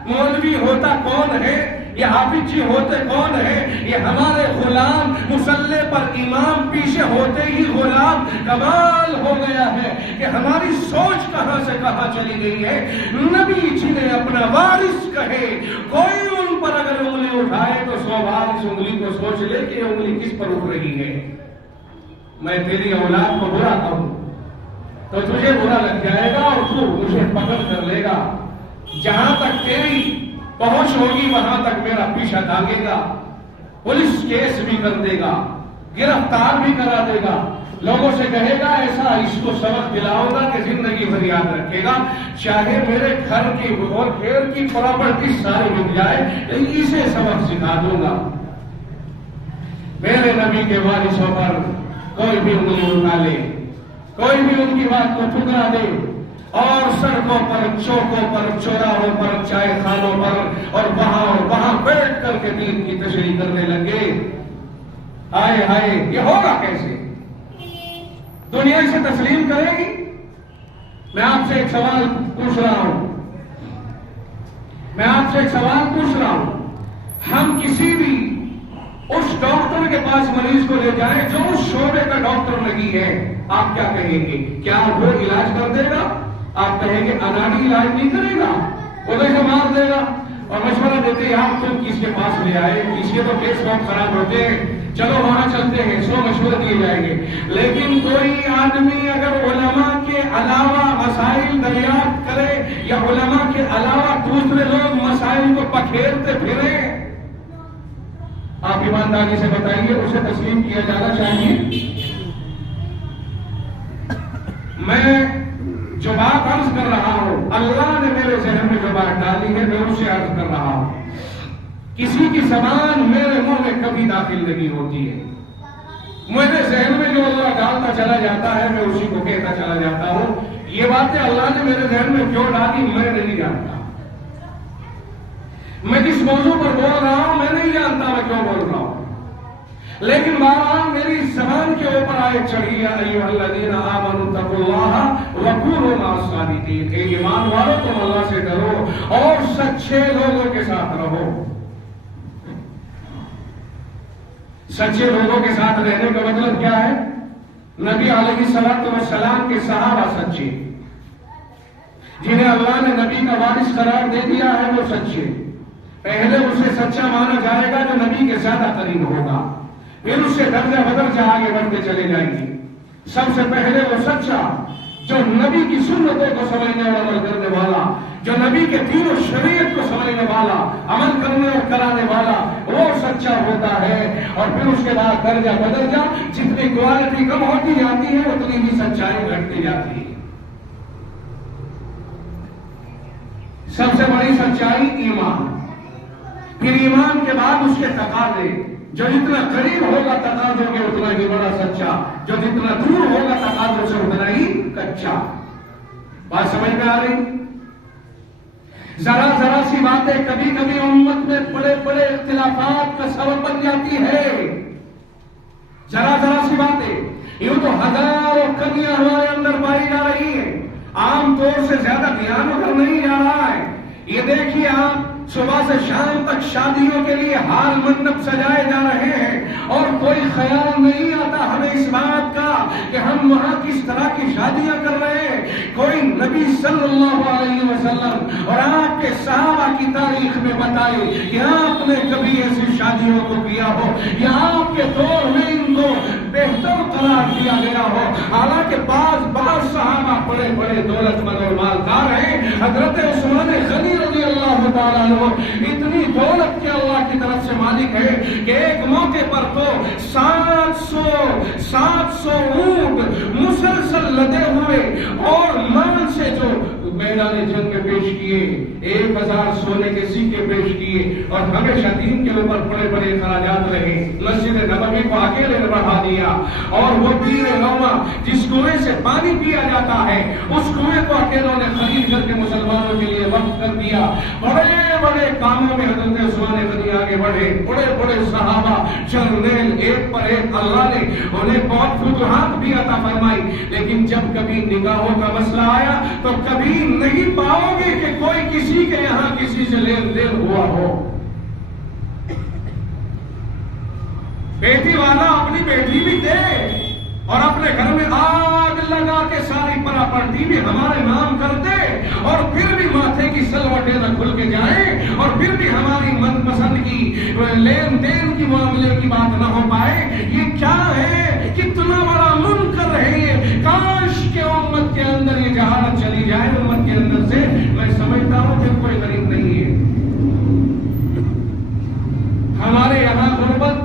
مولوی ہوتا کون ہے، یہ حافظ جی ہوتے کون ہے، یہ ہمارے غلام مصلی پر امام پیچھے ہوتے ہی غلام۔ کمال ہو گیا ہے کہ ہماری سوچ کہاں سے کہاں چلی گئی ہے۔ نبی جنہیں اپنا وارث کہے، کوئی ان پر اگر انگلی اٹھائے تو 100 بار اس انگلی کو سوچ لے کہ انگلی کس پر اٹھ رہی ہے۔ میں تیری اولاد کو برا کہوں تو تجھے برا لگ جائے گا اور تو مجھے پکڑ کر لے گا، جہاں تک تیری پہنچ ہوگی وہاں تک میرا پیچھا داغے گا۔ پولیس کیس بھی کر دے گا، گرفتار بھی کرا دے گا، لوگوں سے کہے گا ایسا اس کو سبق دلاؤں گا کہ زندگی بھر یاد رکھے گا، چاہے میرے گھر کی اور گھر کی پراپرٹی ساری مل جائے لیکن اسے سبق سکھا دوں گا۔ میرے نبی کے وارثوں پر کوئی بھی انگلی اٹھا لے، کوئی بھی ان کی بات کو ٹھکرا دے اور سڑکوں پر، چوکوں پر، چوراہوں پر، چائے خانوں پر اور وہاں بیٹھ کر کے دین کی تشریح کرنے لگے، ہائے ہائے یہ ہوگا کیسے؟ دنیا اسے تسلیم کرے گی؟ میں آپ سے ایک سوال پوچھ رہا ہوں، ہم کسی بھی اس ڈاکٹر کے پاس مریض کو لے جائیں جو اس شعبے کا ڈاکٹر نہیں ہے، آپ کیا کہیں گے؟ کیا وہ علاج کر دے گا؟ آپ کہیں گے اناڑی علاج نہیں کرے گا، وہ تو اسے مار دے گا اور مشورہ دیتے ہیں آپ تم کس کے پاس لے آئے، کس کے تو کیس بہت خراب ہوتے ہیں، چلو وہاں چلتے ہیں، 100 مشورے دیے جائیں گے۔ لیکن کوئی آدمی اگر علماء کے علاوہ مسائل دریافت کرے یا علماء کے علاوہ دوسرے لوگ مسائل کو پکھیرتے پھرے، آپ ایمانداری سے بتائیے اسے تسلیم کیا جانا چاہیے؟ میں جو بات عرض کر رہا ہوں، اللہ نے میرے ذہن میں جو بات ڈالی ہے میں اسے عرض کر رہا ہوں۔ کسی کی زبان میرے منہ میں کبھی داخل نہیں ہوتی ہے، میرے ذہن میں جو اللہ ڈالتا چلا جاتا ہے میں اسی کو کہتا چلا جاتا ہوں۔ یہ باتیں اللہ نے میرے ذہن میں کیوں ڈالی میں نہیں جانتا، میں جس موضوع پر بول رہا ہوں میں نہیں جانتا میں کیوں بول رہا ہوں، لیکن بہرحال میری زبان کے اوپر آیت چڑھی یا ایھا الذین آمنوا اتقوا اللہ وکونوا مع الصادقین، اے ایمان والو تم اللہ سے ڈرو اور سچے لوگوں کے ساتھ رہو۔ سچے لوگوں کے ساتھ رہنے کا مطلب کیا ہے؟ نبی علیہ السلام کے صحابہ سچے، جنہیں اللہ نے نبی کا وارث قرار دے دیا ہے وہ سچے، پہلے اسے سچا مانا جائے گا جو نبی کے زیادہ قریب ہوگا، پھر اس سے درجہ بدرجہ آگے بڑھتے چلے جائیں گے۔ سب سے پہلے وہ سچا جو نبی کی سنتوں کو سمجھنے اور عمل کرنے والا، جو نبی کے دین و شریعت کو سمجھنے والا، عمل کرنے اور کرانے والا، وہ سچا ہوتا ہے۔ اور پھر اس کے بعد درجہ بدرجہ جتنی کوالٹی کم ہوتی جاتی ہے اتنی ہی سچائی گھٹتی جاتی ہے۔ سب سے بڑی سچائی ایمان، پھر ایمان کے بعد اس کے تقاضے، جو جتنا قریب ہوگا تقاضوں کے اتنا ہی بڑا سچا، جو جتنا دور ہوگا تقاضوں سے اتنا ہی کچا۔ بات سمجھ میں آ رہی؟ ذرا سی باتیں کبھی کبھی امت میں بڑے بڑے اختلافات کا سبب بن جاتی ہے، ذرا سی باتیں، یوں تو ہزاروں کمیاں ہمارے اندر پائی جا رہی ہیں، عام طور سے زیادہ دھیان ادھر نہیں جا رہا ہے۔ یہ دیکھیے آپ صبح سے شام تک شادیوں کے لیے ہال منڈپ سجائے جا رہے ہیں اور کوئی خیال نہیں آتا ہمیں اس بات کا کہ ہم وہاں کس طرح کی شادیاں کر رہے ہیں۔ کوئی نبی صلی اللہ علیہ وسلم اور آپ کے صحابہ کی تاریخ میں بتائی کہ آپ نے کبھی ایسی شادیوں کو کیا ہو یا آپ کے دور میں ان کو بہتر قرار دیا گیا ہو۔ حالانکہ بعض صحابہ بڑے بڑے دولت مند اور مالدار ہیں۔ حضرت عثمان غنی رضی اللہ تعالیٰ عنہ اتنی دولت کے اللہ کی طرف سے مالک ہے کہ ایک موقع پر تو 700 اونٹ مسلسل لدے ہوئے اور مال سے جو میدان جنگ میں پیش کیے، 1000 سونے کے سکے پیش کیے اور ہمیشہ دین کے اوپر بڑے بڑے اخراجات رہے۔ مسجد نبوی کو اکیلے نے بڑھا دیا اور وہ بیر نوما جس کنویں سے پانی پیا جاتا ہے اس کنویں کو اکیلوں نے خرید کر کے مسلمانوں کے لیے وقف کر دیا۔ بڑے بڑے کاموں میں حضرت عثمان غنی آگے بڑھے، بڑے بڑے صحابہ جرنیل ایک پر ایک اللہ نے انہیں بہت فتوحات بھی عطا فرمائی، لیکن جب کبھی نگاہوں کا مسئلہ آیا تو کبھی نہیں پاؤ گے کہ کوئی کسی کے یہاں کسی سے لین دین ہوا ہو۔ بیٹی والا اپنی بیٹی بھی دے اور اپنے گھر میں آگ لگا کے ساری پراپرٹی بھی ہمارے نام کر دے اور پھر بھی ماتھے کی سلوٹیں نہ کھل کے جائیں اور پھر بھی ہماری من پسند کی لین دین کی معاملے کی بات نہ ہو پائے، یہ کیا ہے؟ کتنا بڑا منکر ہے یہ۔ کاش کے امت کے اندر یہ جہالت چلی جائے امت کے اندر سے۔ میں سمجھتا ہوں کہ کوئی غریب نہیں ہے ہمارے یہاں غربت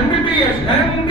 MBBS MD,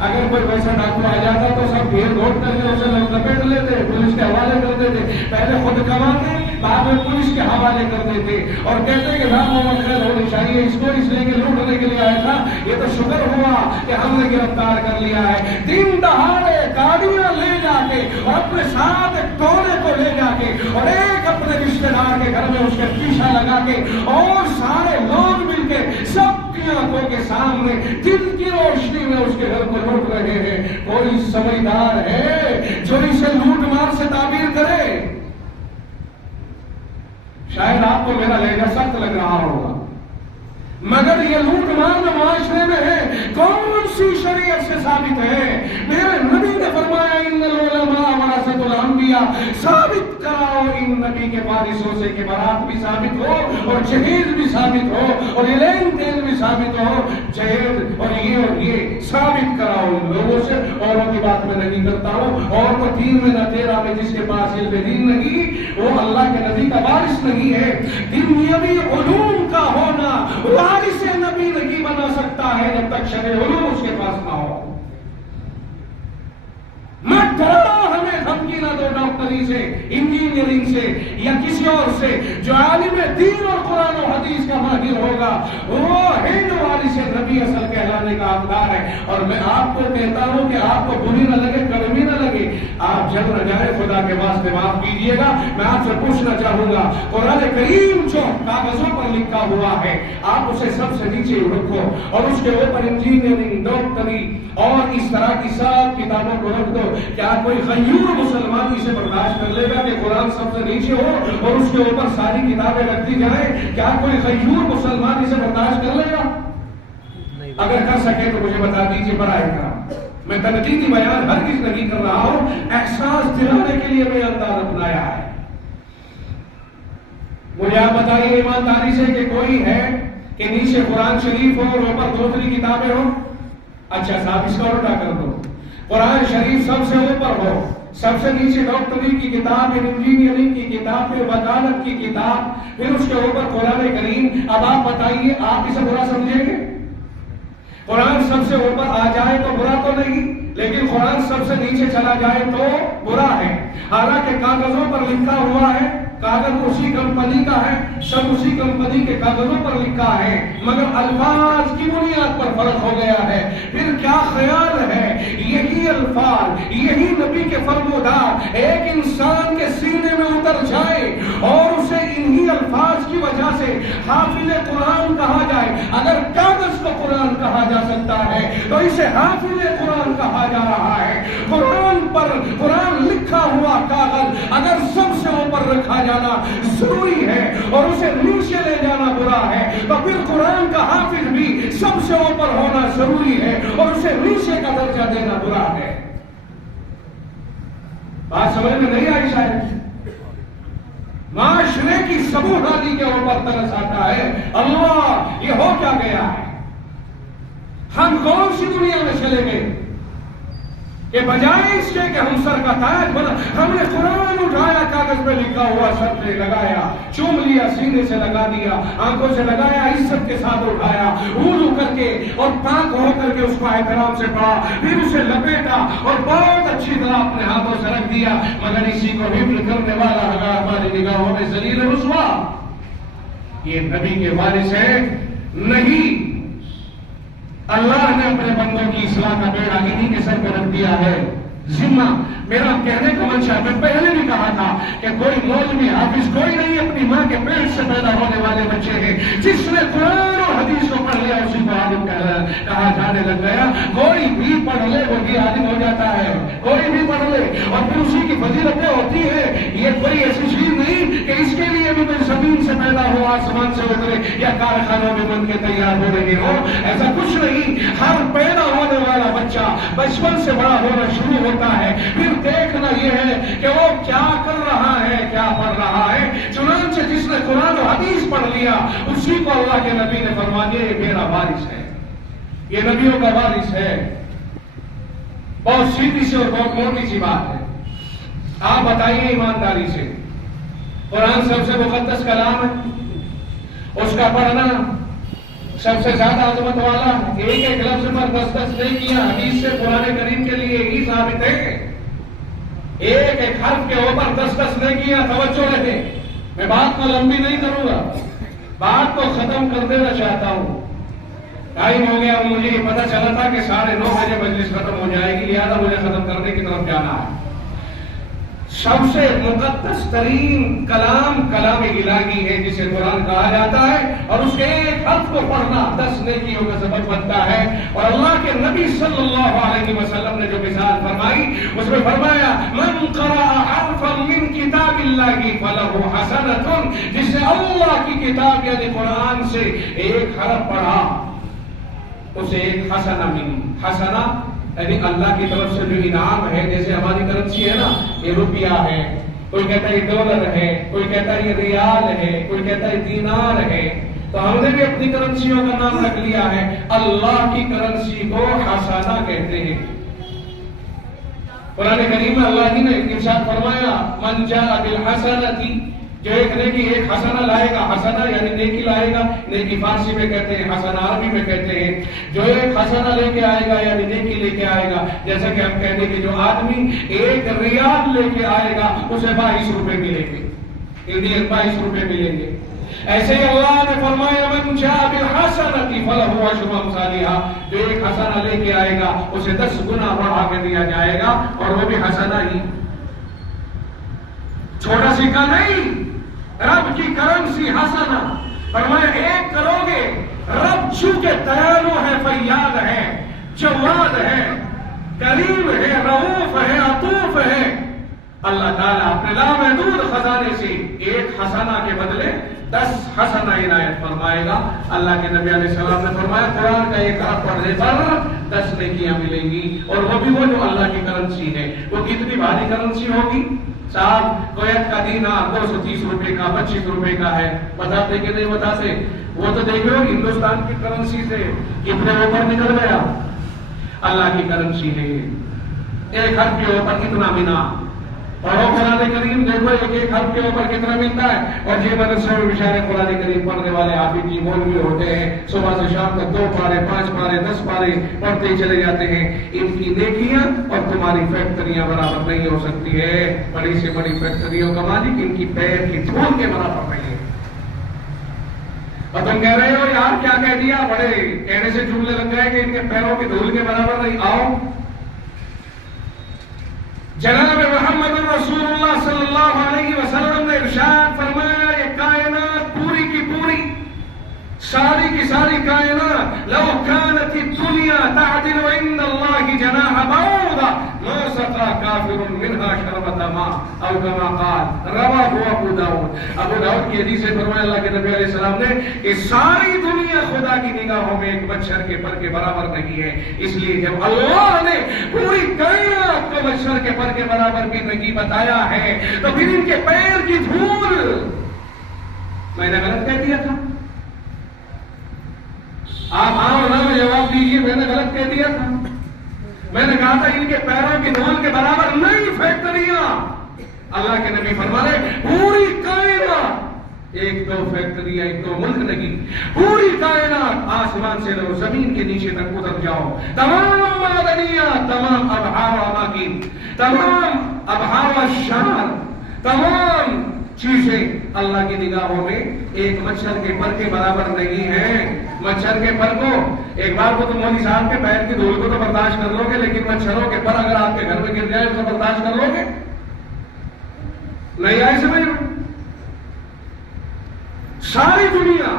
اگر کوئی ویسا ڈاکو آ جاتا تو سب بھیڑ گھوٹ کر کے اسے لپیٹ لیتے، پولیس کے حوالے کر دیتے، پہلے خود کماتے بعد میں پولیس کے حوالے کر دیتے اور کہتے کہ نام محمد خیر ہونی چاہیے، اس کو اس لیے کہ لوٹنے کے لیے آیا تھا، یہ تو شکر ہوا کہ ہم نے گرفتار کر لیا ہے۔ دن دہاڑے گاڑیاں لے جا کے اور اپنے ساتھ ایک ٹولے کو لے جا کے اور ایک اپنے رشتے دار کے گھر میں اس کے پیچھا لگا کے اور سارے لوگ مل کے سب کی آنکھوں کے سامنے دن کی روشنی میں اس کے گھر کو لوٹ رہے ہیں۔ کوئی سمجھدار ہے جو اسے لوٹ مار سے تعبیر کرے؟ شاید آپ کو میرا لہجہ سخت لگ رہا ہوگا، مگر یہ لوٹ مار معاشرے میں ہے کون سی شریعت سے ثابت ہے؟ میرے نبی نے فرمایا ان العلماء ورثۃ الانبیاء، ثابت کراؤ ان نبی کے وارثوں سے کہ برات بھی ثابت ہو اور جہیز بھی ثابت ہو اور یہ لین دین بھی ثابت ہو، جہیز اور یہ ثابت کراؤ ان لوگوں سے۔ اوروں کی بات میں نہیں کرتا ہوں، اور تو دین میں نہ تیرا میں جس کے پاس علم دین نہیں وہ اللہ کے نبی کا وارث نہیں ہے۔ دنیاوی علوم کا ہونا وارث نبی نہیں بنا سکتا ہے جب تک شرع علوم اس کے پاس نہ ہو۔ مت ڈراؤ ہمیں، دھمکی نہ دو ڈاکٹری سے، انجینئرنگ سے یا کسی اور سے۔ جو عالم دین اور قرآن و حدیث کا ماہر ہوگا وہ ہے جو وارث نبی اصل کہلانے کا حقدار ہے۔ اور میں آپ کو کہتا ہوں کہ آپ کو بری نہ لگے، کڑوی نہ لگے، آپ جل نہ جائے، خدا کے واسطے معاف کیجیے گا۔ میں آپ سے پوچھنا چاہوں گا، قرآن کریم جو کاغذوں پر لکھا ہوا ہے آپ اسے سب سے نیچے رکھو اور اس کے اوپر انجینئرنگ، ڈاکٹری اور اس طرح کی سب کتابوں کو رکھ دو۔ کیا کوئی غیور مسلمان اسے برداشت کر لے گا کہ قرآن سب سے نیچے ہو اور اس کے اوپر ساری کتابیں رکھ دی جائیں؟ کیا کوئی غیور مسلمان اسے برداشت کر لے گا؟ اگر کر سکے تو مجھے بتا دیجیے برائے کرم۔ میں تنقیدی بیان ہرگز نہیں کر رہا ہوں، احساس دلانے کے لیے میں انداز اپنایا ہے۔ مجھے آپ بتائیے ایمانداری سے کہ کوئی ہے کہ نیچے قرآن شریف ہو اور اوپر دوسری کتابیں ہوں؟ اچھا صاحب اس کا الٹا کر دو، قرآن شریف سب سے اوپر ہو، سب سے نیچے ڈاکٹری کی کتاب، انجینئرنگ کی کتاب، پھر وکالت کی کتاب، پھر اس کے اوپر قرآن کریم۔ اب آپ بتائیے آپ اسے برا سمجھیں گے؟ قرآن سب سے اوپر آ جائے تو برا تو نہیں، لیکن قرآن سب سے نیچے چلا جائے تو برا ہے۔ حالانکہ کاغذوں پر لکھا ہوا ہے، کاغذ اسی کمپنی کا ہے، سب اسی کمپنی کے کاغذوں پر لکھا ہے، مگر الفاظ کی بنیاد پر فرق ہو گیا ہے۔ پھر کیا خیال ہے یہی الفاظ، یہی نبی کے فرمودات ایک انسان کے سینے میں اتر جائے اور اسے انہی الفاظ کی وجہ سے حافظ قرآن کہا جائے؟ اگر کاغذ کو قرآن کہا جا سکتا ہے تو اسے حافظ قرآن کہا جا رہا ہے۔ قرآن پر قرآن لکھا ہوا کاغذ اگر سب سے اوپر رکھا جانا ضروری ہے اور اسے نیچے لے جانا برا ہے تو پھر قرآن کا حافظ بھی سب سے اوپر ہونا ضروری ہے اور اسے نیچے کا درجہ دینا برا ہے۔ بات سمجھ میں نہیں آئی شاید؟ معاشرے کی سموحالی کے اوپر ترس آتا ہے، اللہ یہ ہو کیا گیا ہے؟ ہم کون سی دنیا میں چلے گئے کہ بجائے اس کے کہ ہم سر کا تاج بنا، ہم نے قرآن اٹھایا، کاغذ پہ لکھا ہوا سر پہ لگایا، چوم لیا، سینے سے لگا دیا، آنکھوں سے لگایا، عزت کے ساتھ اٹھایا، وضو کر کے اور پاک ہو کر کے اس کو احترام سے پڑھا، پھر اسے لپیٹا اور بہت اچھی طرح اپنے ہاتھوں سے رکھ دیا، مگر اسی کو حفظ کرنے والا ہماری نگاہوں میں ذلیل رسوا۔ یہ نبی کے وارث ہے نہیں، اللہ نے اپنے بندوں کی اصلاح کا بیڑا انہی کے سر پہ رکھ دیا ہے۔ ذمہ میرا کہنے کا منشا، میں پہلے بھی کہا تھا کہ کوئی مولوی حافظ کوئی نہیں، اپنی ماں کے پیٹ سے پیدا ہونے والے بچے ہیں۔ جس نے قرآن اور حدیث کو پڑھ لیا اسی کو عالم کہا جانے لگ گیا۔ کوئی بھی پڑھ لے وہ بھی عالم ہو جاتا ہے، کوئی بھی پڑھ لے اور پھر اسی کی فضیلتیں ہوتی ہے۔ یہ کوئی ایسی چیز نہیں کہ اس کے لیے بھی میں زمین سے پیدا ہو، آسمان سے اترے یا کارخانوں میں بن کے تیار ہو رہے ہو، ایسا کچھ نہیں۔ ہر پیدا ہونے والا بچہ بچپن سے بڑا ہونا شروع ہوتا ہے، پھر دیکھنا یہ ہے کہ وہ کیا کر رہا ہے، کیا پڑھ رہا ہے۔ چنانچہ جس نے قرآن و حدیث پڑھ لیا اسی کو اللہ کے نبی نے فرما دیا یہ میرا وارث ہے، یہ نبیوں کا وارث ہے۔ بہت سیدھی سی اور بہت موٹی سی بات ہے۔ آپ بتائیے ایمانداری سے، قرآن سب سے مقدس کلام ہے، اس کا پڑھنا سب سے زیادہ عظمت والا ہے، ایک ایک لفظ پر 10 نیکیاں حدیث سے قرآن کریم کے لیے ہی ثابت ہے، ایک ایک حرف کے اوپر 10 نیکیاں۔ توجہ رہے، میں بات کو لمبی نہیں کروں گا، بات کو ختم کر دینا چاہتا ہوں، ٹائم ہو گیا، مجھے پتا چلا تھا کہ 9:30 بجے مجلس ختم ہو جائے گی، لہذا مجھے ختم کرنے کی طرف جانا ہے۔ سب سے مقدس ترین کلام کلام الہی ہے جسے قرآن کہا جاتا ہے، اور اس کے ایک حرف کو پڑھنا 10 نیکیوں کا سبب بنتا ہے۔ اور اللہ کے نبی صلی اللہ علیہ وسلم نے جو مثال فرمائی اس میں فرمایا من قرأ حرفا من کتاب اللہ فلہ حسنۃ، جس نے اللہ کی کتاب یعنی قرآن سے ایک حرف پڑھا اسے ایک حسنہ ملی۔ حسنہ یعنی اللہ کی طرف سے جو انعام ہے، جیسے ہماری کرنسی ہے نا، یہ روپیہ ہے، کوئی کہتا ہے یہ ڈالر ہے، کوئی کہتا ہے یہ ریال ہے، کوئی کہتا ہے دینار ہے، تو ہم نے بھی اپنی کرنسیوں کا نام رکھ لیا ہے۔ اللہ کی کرنسی کو حسنہ کہتے ہیں۔ قرآن کریم میں اللہ ہی نے ارشاد فرمایا من جاء بالحسنۃ، جو ایک نیکی ایک حسنہ لائے گا، حسنہ یعنی نیکی لائے گا، نیکی فارسی میں کہتے ہیں، حسنہ عربی میں کہتے ہیں، جو ایک حسنہ لے کے آئے گا یعنی نیکی لے کے آئے گا، جیسا کہ ہم کہتے ہیں کہ جو آدمی ایک ریال لے کے آئے گا اسے 22 روپے ملیں گے، انڈین 22 روپے ملیں گے۔ ایسے ہی اللہ نے فرمایا من جاء بالحسنۃ فلہ عشر امثالھا، جو ایک حسنہ لے کے آئے گا اسے 10 گنا بڑھا کے دیا جائے گا، اور وہ بھی حسنہ ہی، چھوٹا سکہ نہیں، رب کی کرنسی حسنہ۔ فرمایا ایک کرو گے، رب چونکہ دیانو ہے، فیاض ہے، جواد ہے، کریم ہے، رؤوف ہے، عطوف ہے، اللہ تعالیٰ اپنے لامحدود خزانے سے ایک حسنہ کے بدلے 10 حسنہ عنایت فرمائے گا۔ اللہ کے نبی علیہ السلام نے فرمایا قرآن کا ایک حرف پڑھنے پر 10 نیکیاں ملیں گی، اور وہ بھی وہ جو اللہ کی کرنسی ہے۔ وہ کتنی بھاری کرنسی ہوگی صاحب؟ کویت کا دینار 230 روپے کا 25 روپے کا ہے، بتاتے کہ نہیں بتاتے؟ وہ تو دیکھو ہندوستان کی کرنسی سے کتنے اوپر نکل گیا۔ اللہ کی کرنسی ہے، ایک حرف کے اوپر اتنا منا، اور وہ قرآن کریم دیکھو ایک ایک حرف کے اوپر کتنا ملتا ہے۔ اور یہ مدرسے میں بیچارے قرآن کریم پڑھنے والے حافظ جی مولوی ہوتے ہیں، صبح سے شام تک 2 پارے 5 پارے 10 پارے پڑھتے ہی چلے جاتے ہیں۔ ان کی نیکیاں اور تمہاری فیکٹریاں برابر نہیں ہو سکتی ہے۔ بڑی سے بڑی فیکٹریوں کا مالک ان کی پیر کی دھول کے برابر نہیں ہے۔ اور تم کہہ رہے ہو یار کیا کہہ دیا، بڑے کہنے سے جملے لگ گئے کہ ان کے پیروں کی دھول کے برابر نہیں۔ آؤ، جناب محمد رسول اللہ صلی اللہ علیہ وسلم نے ارشاد فرمایا یہ کائنات پوری کی پوری، ساری کی ساری کائنات لو كانت الدنيا تعدل عند الله جناح بعوضة ما سقى كافر منها شربة ماء او كما قال رواه ابو داؤد۔ ابو داؤد کی حدیث سے فرمایا اللہ کے نبی علیہ السلام نے کہ ساری دنیا خدا کی نگاہوں میں ایک مچھر کے پر کے برابر نہیں ہے، اس لیے جب اللہ نے پوری کائنات کو مچھر کے پر کے برابر بھی نہیں بتایا ہے تو پھر ان کے پیر کی دھول، میں نے غلط کہہ دیا تھا؟ آپ ہاں اور نہ جواب دیجیے، میں نے غلط کہہ دیا تھا؟ میں نے کہا تھا ان کے پیروں کی دھول کے برابر نہیں فیکٹریاں۔ اللہ کے نبی فرما رہے پوری کائنات، ایک دو فیکٹریاں ایک دو ملک نہیں، پوری کائنات آسمان سے لو زمین کے نیچے تک اتر جاؤ، تمام معدنیات، تمام ابحار و اماکن، تمام ابحار و شہر، تمام چیزیں اللہ کی نگاہوں میں ایک مچھر کے پر کے برابر نہیں ہے۔ مچھر کے پر کو ایک بار کو تو مولوی صاحب کے پیر کی دھول کو تو برداشت کر لو گے، لیکن مچھروں کے پر اگر آپ کے گھر میں گر جائے تو برداشت کر لو گے؟ نہیں آئی سمجھ میں؟ ساری دنیا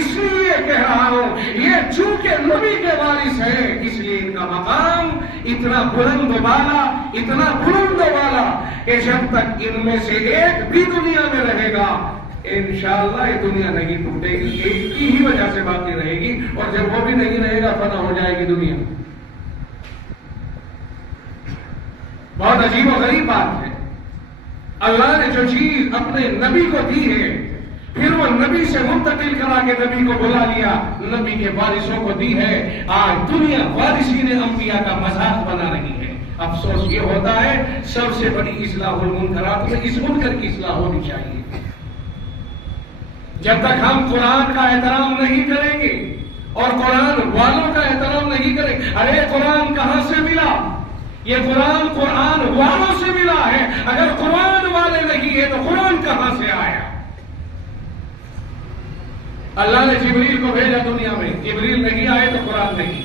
اس لیے کہہ رہا ہوں یہ چونکہ نبی کے وارث ہے اس لیے ان کا مقام اتنا بلند و بالا، اتنا بلند و بالا کہ جب تک ان میں سے ایک بھی دنیا میں رہے گا انشاءاللہ یہ دنیا نہیں ٹوٹے گی، ایک کی ہی وجہ سے باقی رہے گی، اور جب وہ بھی نہیں رہے گا فنا ہو جائے گی دنیا۔ بہت عجیب و غریب بات ہے، اللہ نے جو چیز اپنے نبی کو دی ہے پھر وہ نبی سے منتقل کرا کے نبی کو بلا لیا، نبی کے وارثوں کو دی ہے۔ آج دنیا وارثین انبیاء کا مذاق بنا رہی ہے۔ افسوس یہ ہوتا ہے سب سے بڑی اصلاح المنکرات میں اس منکر کی اصلاح ہونی چاہیے۔ جب تک ہم قرآن کا احترام نہیں کریں گے، اور قرآن والوں کا احترام نہیں کریں. ارے قرآن کہاں سے ملا؟ یہ قرآن والوں سے ملا ہے. اگر قرآن والے نہیں ہے تو قرآن کہاں سے آیا؟ اللہ نے جبریل کو بھیجا دنیا میں، جبریل نہیں آئے تو قرآن نہیں.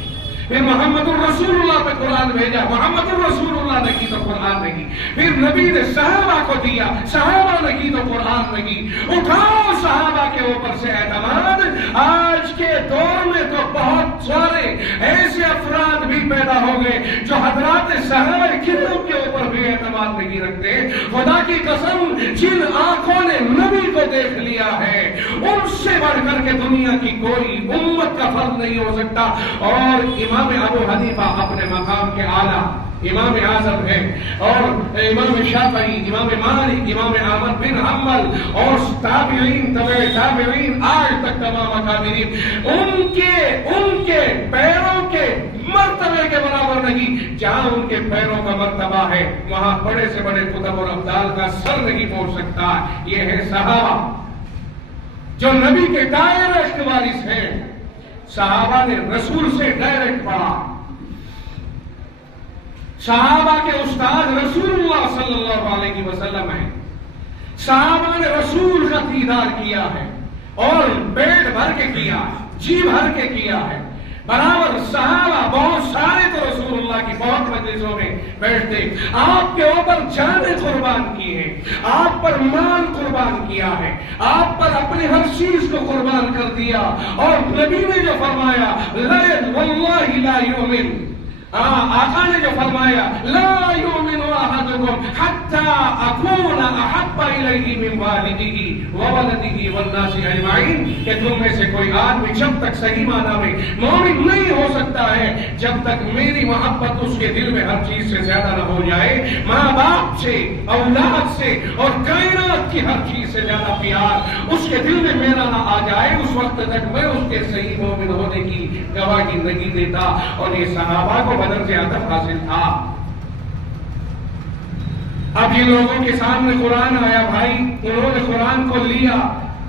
پھر محمد الرسول اللہ پہ قرآن بھیجا، محمد الرسول اللہ نے کی تو قرآن نہیں. پھر نبی نے صحابہ کو دیا، صحابہ نے کی تو قرآن نہیں. اٹھاؤ صحابہ کے اوپر سے اعتماد. آج کے دور میں تو بہت سارے ایسے افراد بھی پیدا ہو گئے جو حضرات صحابہ کرام کے اوپر بھی اعتماد نہیں رکھتے. خدا کی قسم، جن آنکھوں نے نبی کو دیکھ لیا ہے ان سے بڑھ کر کے دنیا کی کوئی امت کا فرد نہیں ہو سکتا. اور امام ابو حنیفہ اپنے مقام کے اعلیٰ امام اعظم ہے، اور امام شافعی، امام مالک، امام احمد بن حنبل اور تابعین، تبع تابعین، آج تک تمام اکابرین، ان کے پیروں کے مرتبے کے برابر نہیں. جہاں ان کے پیروں کا مرتبہ ہے وہاں بڑے سے بڑے کتب اور ابدال کا سر نہیں پہنچ سکتا. یہ ہے صحابہ جو نبی کے ڈائریکٹ وارث ہیں. صحابہ نے رسول سے ڈائریکٹ پڑھا. صحابہ کے استاد رسول اللہ صلی اللہ علیہ وسلم ہیں. صحابہ نے رسول کا دیدار کیا ہے اور پیٹ بھر کے کیا ہے، جی بھر کے کیا ہے. برابر صحابہ بہت سارے تو رسول اللہ کی بہت مجلسوں میں بیٹھتے، آپ کے اوپر جانیں قربان کی ہے، آپ پر مال قربان کیا ہے، آپ پر اپنی ہر چیز کو قربان کر دیا. اور نبی نے جو فرمایا واللہ لا یؤمن، آقا نے جو فرمایا لا یؤمن احدکم حتی اکون احب الیہ من والدہ وولدہ والناس اجمعین، کہ تم میں سے کوئی آدمی جب تک صحیح معنی میں مومن نہیں ہو سکتا ہے جب تک میری محبت اس کے دل میں ہر چیز سے زیادہ نہ ہو جائے. ماں باپ سے، اولاد سے اور کائنات کی ہر چیز سے زیادہ پیار اس کے دل میں میرا نہ آ جائے، اس وقت تک میں اس کے صحیح مومن ہونے کی گواہی نہیں دیتا. اور یہ صحابہ کو بدر سے ادب حاصل تھا. اب یہ لوگوں کے سامنے قرآن آیا بھائی، انہوں نے قرآن کو لیا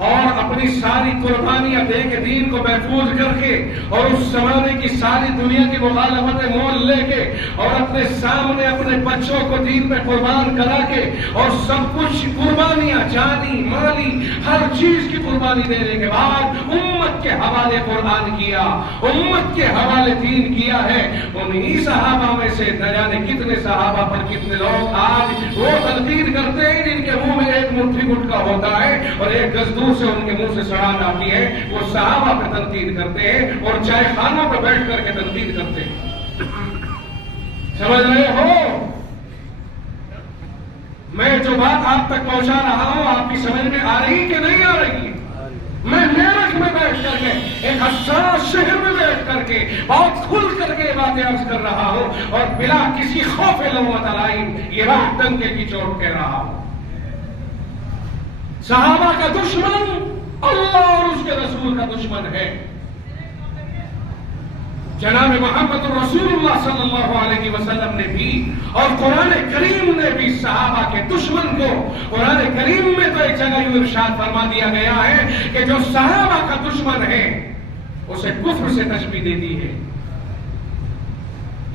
اور اپنی ساری قربانیاں دے کے دین کو محفوظ کر کے اور اس زمانے کی ساری دنیا کی مخالفتیں مول لے کے اور اپنے سامنے اپنے بچوں کو دین میں قربان کرا کے اور سب کچھ قربانیاں جانی مالی ہر چیز کی قربانی دینے کے بعد امت کے حوالے قرآن کیا، امت کے حوالے دین کیا ہے. انہی صحابہ میں سے نہ جانے کتنے صحابہ پر کتنے لوگ آج وہ تنقید کرتے ہیں جن کے منہ میں ایک مٹھی گٹکا ہوتا ہے اور ایک گز دور سے ان کے منہ سے سڑان آتی ہے. وہ صحابہ پہ تنقید کرتے ہیں اور چائے خانوں پہ بیٹھ کر کے تنقید کرتے ہیں. سمجھ رہے ہو؟ میں جو بات آپ تک پہنچا رہا ہوں آپ کی سمجھ میں آ رہی کہ نہیں آ رہی؟ میں میرٹھ میں بیٹھ کر کے ایک حساس شہر میں بیٹھ کر کے بہت کھل کر کے باتیں عرض کر رہا ہوں اور بلا کسی خوف لومۃ لائم یہ بات ڈنکے کی چوٹ کہہ رہا ہوں. صحابہ کا دشمن اللہ اور اس کے رسول کا دشمن ہے. جناب محمد الرسول اللہ صلی اللہ علیہ وسلم نے بھی اور قرآن کریم نے بھی صحابہ کے دشمن کو قرآن کریم میں تو ایک جگہ یوں ارشاد فرما دیا گیا ہے کہ جو صحابہ کا دشمن ہے اسے کفر سے تشبیہ دے دی ہے.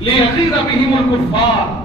لِيَغِيظَ بِهِمُ الْكُفَّارَ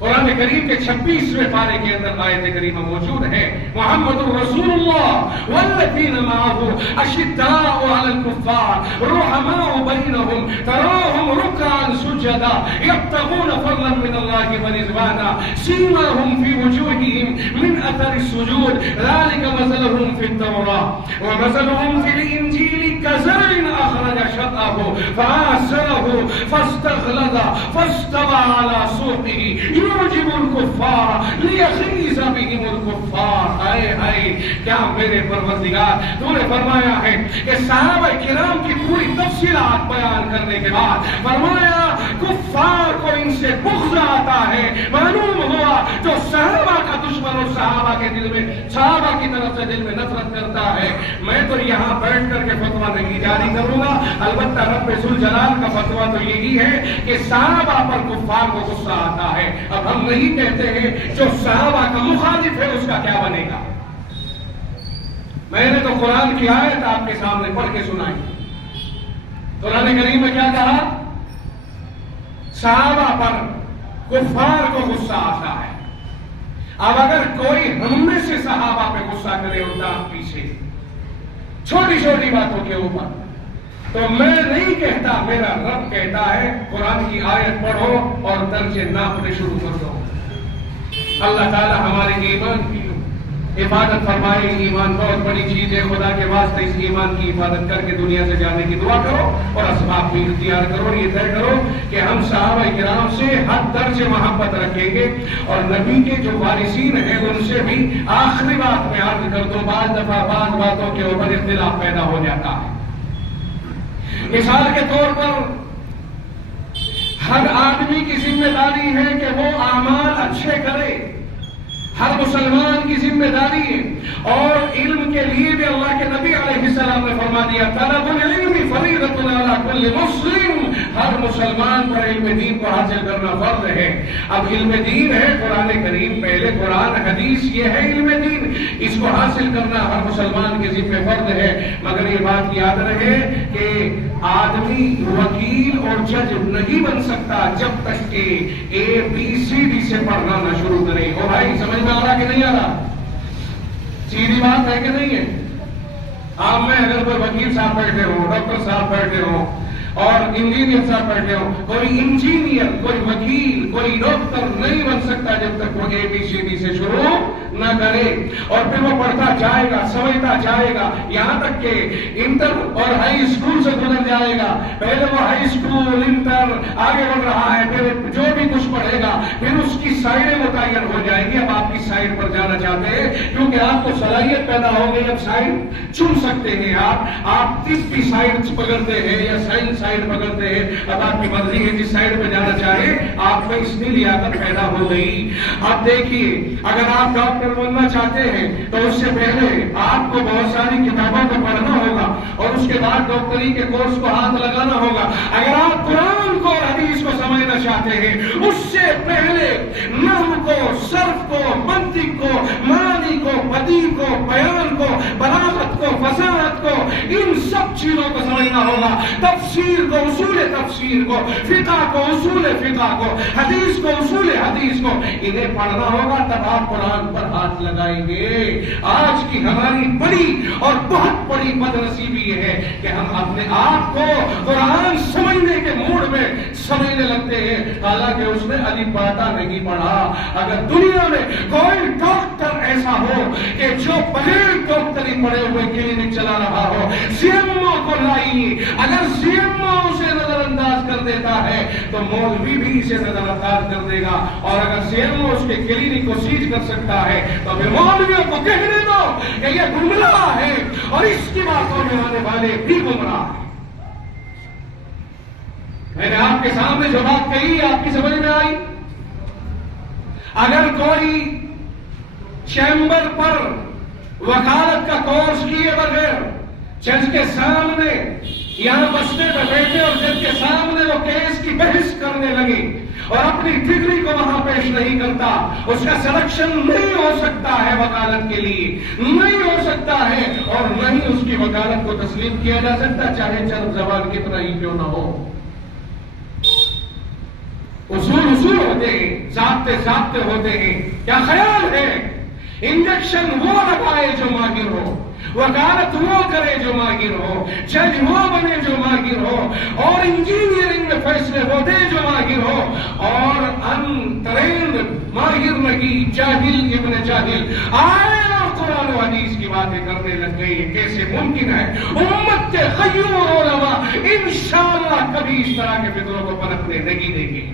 قرآن کریم کے 26ویں پارے کے اندر آیت کریمہ موجود ہے. محمد الرسول اللہ والذین معه اشداء علی الکفار رحماء بینہم تراہم رکعا سجدا یبتغون فضلا من اللہ ورضوانا سیماہم فی وجوہہم من اثر السجود ذلک مثلہم فی التوراۃ ومثلہم فی الانجیل کزرع اخرج شطأہ فآزرہ فاستغلظ فاستوى على سوقه يعجب الكفار ليغيظ بهم الكفار. ہائے ہائے کیا میرے پروردگار تو نے فرمایا ہے کہ صحابہ کرام کی پوری تفصیلات بیان کرنے کے بعد فرمایا کفار کو ان سے بغض آتا ہے. معلوم ہوا جو صحابہ کا دشمن اور صحابہ کے دل میں صحابہ کی طرف سے دل میں نفرت کرتا ہے. میں تو یہاں بیٹھ کر کے فتویٰ نہیں جاری کروں گا، البتہ رب ذوالجلال کا فتویٰ تو یہی ہے کہ صحابہ پر کفار کو غصہ آتا ہے. اب ہم نہیں کہتے ہیں جو صحابہ کا مخالف ہے اس کا کیا بنے گا. میں نے تو قرآن کی آیت آپ کے سامنے پڑھ کے سنائی. قرآن کریم میں کیا کہا؟ صحابہ پر کفار کو غصہ آتا ہے. اب اگر کوئی ہم میں سے صحابہ پہ غصہ کرے اور داغ پیچھے چھوٹی چھوٹی باتوں کے اوپر، تو میں نہیں کہتا، میرا رب کہتا ہے قرآن کی آیت پڑھو اور درجے ناپنے شروع کر دو. اللہ تعالی ہمارے ایمان کی حفاظت فرمائے. ایمان بہت بڑی چیز ہے. خدا کے واسطے اس ایمان کی حفاظت کر کے دنیا سے جانے کی دعا کرو اور اسباب بھی اختیار کرو. یہ طے کرو کہ ہم صحابہ کرام سے حد درجے محبت رکھیں گے اور نبی کے جو وارثین ہیں ان سے بھی. آخری بات میں عرض کر دوں، بعض دفعہ بعض باتوں کے اوپر اختلاف پیدا ہو جاتا ہے. مثال کے طور پر ہر آدمی کی ذمہ داری ہے کہ وہ اعمال اچھے کرے. ہر مسلمان کی ذمہ داری ہے. اور علم کے لیے بھی اللہ کے نبی علیہ السلام نے فرما دیا طلب العلم فریضۃ علی کل مسلم. ہر مسلمان پر علم دین کو حاصل کرنا فرض ہے. اب علم دین ہے قرآن کریم، پہلے قرآن حدیث، یہ ہے علم دین. اس کو حاصل کرنا ہر مسلمان کے ذمہ فرض ہے. مگر یہ بات یاد رہے کہ آدمی وکیل اور جج نہیں بن سکتا جب تک کہ ABCD سے پڑھنا نہ شروع کرے. اور بھائی سمجھ میں آ رہا کہ نہیں آ رہا؟ سیدھی بات ہے کہ نہیں ہے؟ آپ میں اگر کوئی وکیل صاحب بیٹھے ہوں، ڈاکٹر صاحب بیٹھے ہوں اور انجینئر صاحب بیٹھے ہوں، کوئی انجینئر، کوئی وکیل، کوئی ڈاکٹر نہیں بن سکتا جب تک وہ ABCD سے شروع نہ کرے. اور پھر وہ پڑھتا جائے گا، سمجھتا جائے گا، یہاں تک کہ انٹر اور ہائی اسکول سے گزر جائے گا. پہلے وہ ہائی اسکول، انٹر آگے بڑھ رہا ہے، پھر جو بھی کچھ پڑھے گا پھر اس کی سائڈیں متعین ہو جائیں گی. اب آپ کی سائڈ پر جانا چاہتے ہیں کیونکہ آپ کو صلاحیت پیدا ہو گئی، اب سائڈ چن سکتے ہیں. آپ طب کی سائڈ پکڑتے ہیں یا سائنس سائڈ پکڑتے ہیں، اب آپ کی مرضی ہے جس سائڈ پہ جانا چاہے. آپ میں اس میں لیاقت پیدا ہو گئی. اب دیکھیے، اگر آپ ڈاکٹر بننا چاہتے ہیں تو اس سے پہلے آپ کو بہت ساری کتابوں کو پڑھنا ہوگا اور اس کے بعد ڈاکٹری کے کورس کو ہاتھ لگانا ہوگا. اگر آپ قرآن کو اور حدیث کو سمجھنا چاہتے ہیں اس سے پہلے نحو کو، صرف کو، منطق کو، معنی کو، بدیع کو، بیان کو، بلاغت کو، فصاحت کو، ان سب چیزوں کو سمجھنا ہوگا. تفسیر کو، اصول تفسیر کو، فقہ کو، اصول فقہ کو، حدیث کو، اصول حدیث کو، انہیں پڑھنا ہوگا. تب آپ قرآن پر ہاتھ لگائیں گے. آج کی ہماری بڑی اور بہت بڑی بدنصیبی یہ ہے کہ ہم اپنے آپ کو قرآن سمجھنے کے موڈ میں سمجھنے لگتے ہیں، حالانکہ اس نے علی باتا نہیں پڑھا. اگر دنیا میں کوئی ڈاکٹر ایسا ہو کہ جو بغیر ڈاکٹری پڑھے ہوئے کلینک چلا رہا ہو، CMO کو لائیے. اگر CMO اسے نظر انداز کر دیتا ہے تو مولوی بھی اسے نظر انداز کر دے گا. اور اگر CMO اس کے کلینک کو سیج کر سکتا ہے تو پھر مولویوں کو کہنے دو کہ یہ گمراہ ہے اور اس کی باتوں میں آنے والے بھی گمراہ ہیں. میں نے آپ کے سامنے جو بات کہی آپ کی سمجھ میں آئی؟ اگر کوئی چیمبر پر وکالت کا کورس کیے بغیر جج کے سامنے یہاں مسئلے پہ بیٹھے اور جج کے سامنے وہ کیس کی بحث کرنے لگے اور اپنی ڈگری کو وہاں پیش نہیں کرتا، اس کا سلیکشن نہیں ہو سکتا ہے وکالت کے لیے، نہیں ہو سکتا ہے، اور نہ ہی اس کی وکالت کو تسلیم کیا جا سکتا چاہے چرب زبان کتنا ہی کیوں نہ ہو. اصول ہوتے ہیں، ضابطے ہوتے ہیں. کیا خیال ہے؟ انجیکشن وہ لگائے جو ماہر ہو، وکالت وہ کرے جو ماہر ہو، جج وہ بنے جو ماہر ہو، اور انجینئرنگ میں فیصلے وہ دے جو ماہر ہو. اور انٹرینڈ ماہر نہیں، جاہل ابن جاہل آئے اور قرآن و حدیث کی باتیں کرنے لگ گئی. کیسے ممکن ہے؟ امت کے غیور علماء انشاءاللہ کبھی اس طرح کے فطروں کو پنپنے نہیں دیں گے.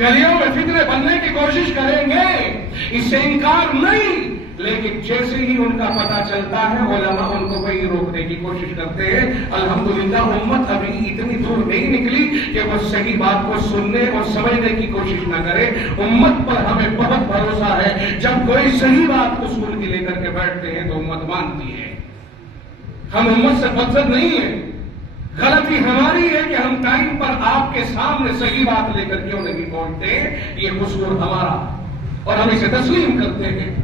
گلیوں میں فتنے بننے کی کوشش کریں گے، اس سے انکار نہیں، لیکن جیسے ہی ان کا پتہ چلتا ہے علماء ان کو وہی روکنے کی کوشش کرتے ہیں. الحمدللہ امت ابھی اتنی دور نہیں نکلی کہ وہ صحیح بات کو سننے اور سمجھنے کی کوشش نہ کرے. امت پر ہمیں بہت بھروسہ ہے، جب کوئی صحیح بات کو سن کے لے کر کے بیٹھتے ہیں تو امت مانتی ہے. ہم امت سے بدزد نہیں ہیں. غلطی ہماری ہے کہ ہم ٹائم پر آپ کے سامنے صحیح بات لے کر کیوں نہیں پہنچتے. یہ قصور ہمارا اور ہم اسے تسلیم کرتے ہیں.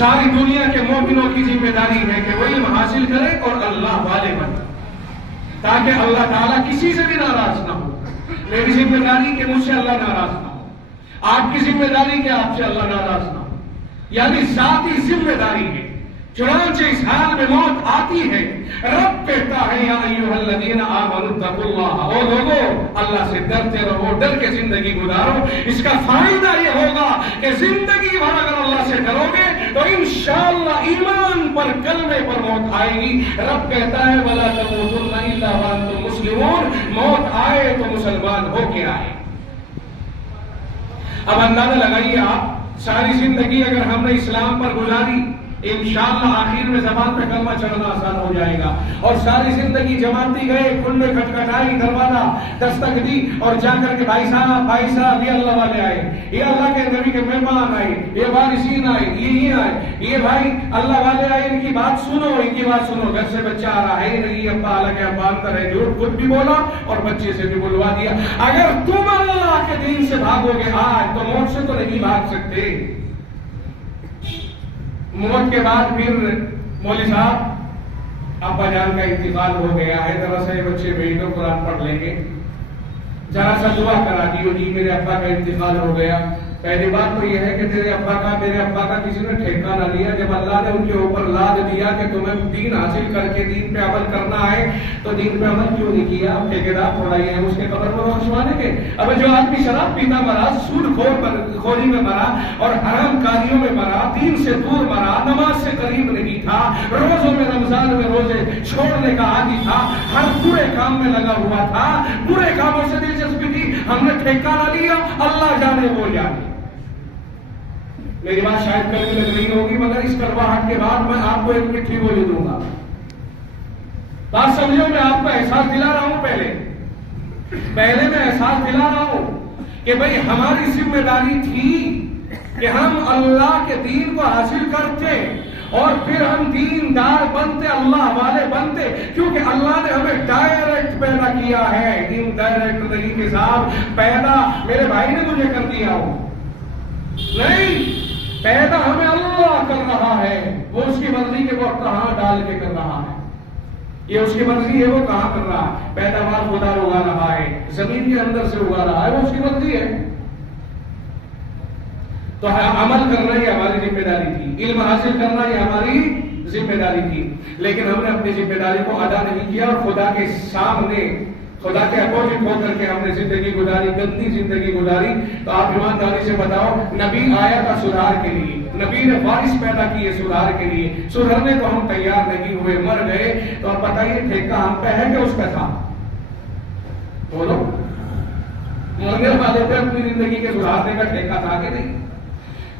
ساری دنیا کے مومنوں کی ذمہ داری ہے کہ وہ علم حاصل کرے اور اللہ والے بنے، تاکہ اللہ تعالیٰ کسی سے بھی ناراض نہ ہو۔ میری ذمہ داری کہ مجھ سے اللہ ناراض نہ ہو، آپ کی ذمہ داری کہ آپ سے اللہ ناراض نہ ہو، یعنی ذاتی ذمہ داری ہے۔ چنانچہ اس حال میں موت آتی ہے، رب کہتا ہے یا ایھا الذین آمنوا اتقوا اللہ، او لوگو اللہ سے ڈرتے رہو، ڈر کے زندگی گزارو۔ اس کا فائدہ یہ ہوگا کہ زندگی بھر اگر اللہ سے ڈرو گے تو انشاءاللہ ایمان پر، کلمے پر موت آئے گی۔ رب کہتا ہے ولا تموتن الا وانتم مسلمون، موت آئے تو مسلمان ہو کے آئے۔ اب اندازہ لگائیے آپ، ساری زندگی اگر ہم نے اسلام پر گزاری، انشاءاللہ آخر میں زبان پہ کلمہ چڑھنا آسان ہو جائے گا، اور ساری زندگی جماعتی گئے، کھلے کھٹکھٹائی، دروازہ دستک دی، اور جا کر کے بھائی صاحب یہ اللہ والے آئے، یہ اللہ کے نبی کے مہمان آئے، یہ وارثین آئے، یہ آئے، یہ بھائی اللہ والے آئے، ان کی بات سنو، ان کی بات سنو۔ گھر سے بچہ آ رہا ہے نہیں، ابا الگ ابا اندر ہے، جھوٹ خود بھی بولا اور بچے سے بھی بلوا دیا۔ اگر تم اللہ کے دین سے بھاگو گے آج تو موت سے تو نہیں بھاگ سکتے۔ موت کے بعد پھر مولوی صاحب ابا جان کا انتقال ہو گیا ہے، ذرا سا بچے بھیج دو قرآن پڑھ لیں گے، ذرا سا دعا کرا دیو جی میرے ابا کا انتقال ہو گیا۔ پہلی بات تو یہ ہے کہ میرے ابا کا کسی نے ٹھیکہ نہ لیا۔ جب اللہ نے ان کے اوپر لاد دیا کہ تمہیں دین حاصل کر کے دین پہ عمل کرنا ہے تو دین پہ عمل کیوں نہیں کیا؟ ٹھیکیدار تھوڑا ہی ہے اس کے قبر میں پہنچوانے کے۔ اب جو آدمی شراب پیتا مرا، سود خوری میں مرا اور حرام کاریوں میں مرا، دین سے دور مرا، نماز سے قریب نہیں تھا، روزوں میں رمضان میں روزے چھوڑنے کا عادی تھا، ہر برے کام میں لگا ہوا تھا، برے کاموں سے دلچسپی تھی، ہم نے ٹھیکہ نہ لیا، اللہ جانے وہ جانے۔ میری بات شاید کرنے لگ رہی ہوگی، مگر اس کرواہٹ کے بعد میں آپ کو ایک مٹھی گولی دوں گا۔ بات سمجھو، میں آپ کو احساس دلا رہا ہوں، پہلے میں احساس دلا رہا ہوں کہ بھئی ہماری ذمہ داری تھی کہ ہم اللہ کے دین کو حاصل کرتے اور پھر ہم دیندار بنتے، اللہ والے بنتے، کیونکہ اللہ نے ہمیں ڈائریکٹ پیدا کیا ہے، ان ڈائریکٹ نہیں کے ساتھ پیدا میرے بھائی نے مجھے کر دیا ہو، نہیں، پیدا ہمیں اللہ کر رہا ہے۔ وہ اس کی مرضی کہ وہ کہاں ڈال کے کر رہا ہے، یہ اس کی مرضی ہے وہ کہاں کر رہا ہے۔ پیداوار خدا اگا رہا ہے، زمین کے اندر سے اگا رہا ہے، وہ اس کی مرضی ہے۔ تو عمل کرنا یہ ہماری ذمہ داری تھی، علم حاصل کرنا یہ ہماری ذمہ داری تھی، لیکن ہم نے اپنی ذمہ داری کو ادا نہیں کیا اور خدا کے سامنے، خدا کے اپوزٹ ہو کر کے ہم نے زندگی گزاری، گندی زندگی گزاری۔ تو آپ ایمانداری سے بتاؤ، نبی آیا تھا سدھار کے لیے، نبی نے وارث پیدا کیے سدھار کے لیے، سدھرنے کو ہم تیار نہیں ہوئے، مر گئے۔ تو آپ بتائیے ٹھیکہ ہم پہ ہے کہ اس کا تھا؟ بولو، مرنے والے پہ اپنی زندگی کے سدھارنے کا ٹھیکہ تھا کہ نہیں؟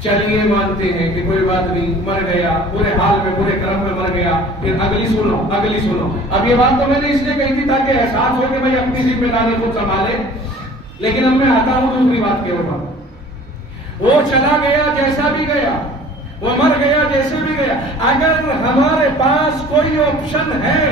چلیے مانتے ہیں کہ کوئی بات نہیں، مر گیا، برے حال میں برے کرم میں مر گیا، پھر اگلی سنو۔ اب یہ بات تو میں نے اس لیے کہی تھی تاکہ احساس ہو کہ بھائی اپنی ذمہ داری خود سنبھالے، لیکن اب میں آتا ہوں دوسری بات کے اوپر۔ وہ چلا گیا جیسا بھی گیا، وہ مر گیا جیسے بھی گیا، اگر ہمارے پاس کوئی آپشن ہے،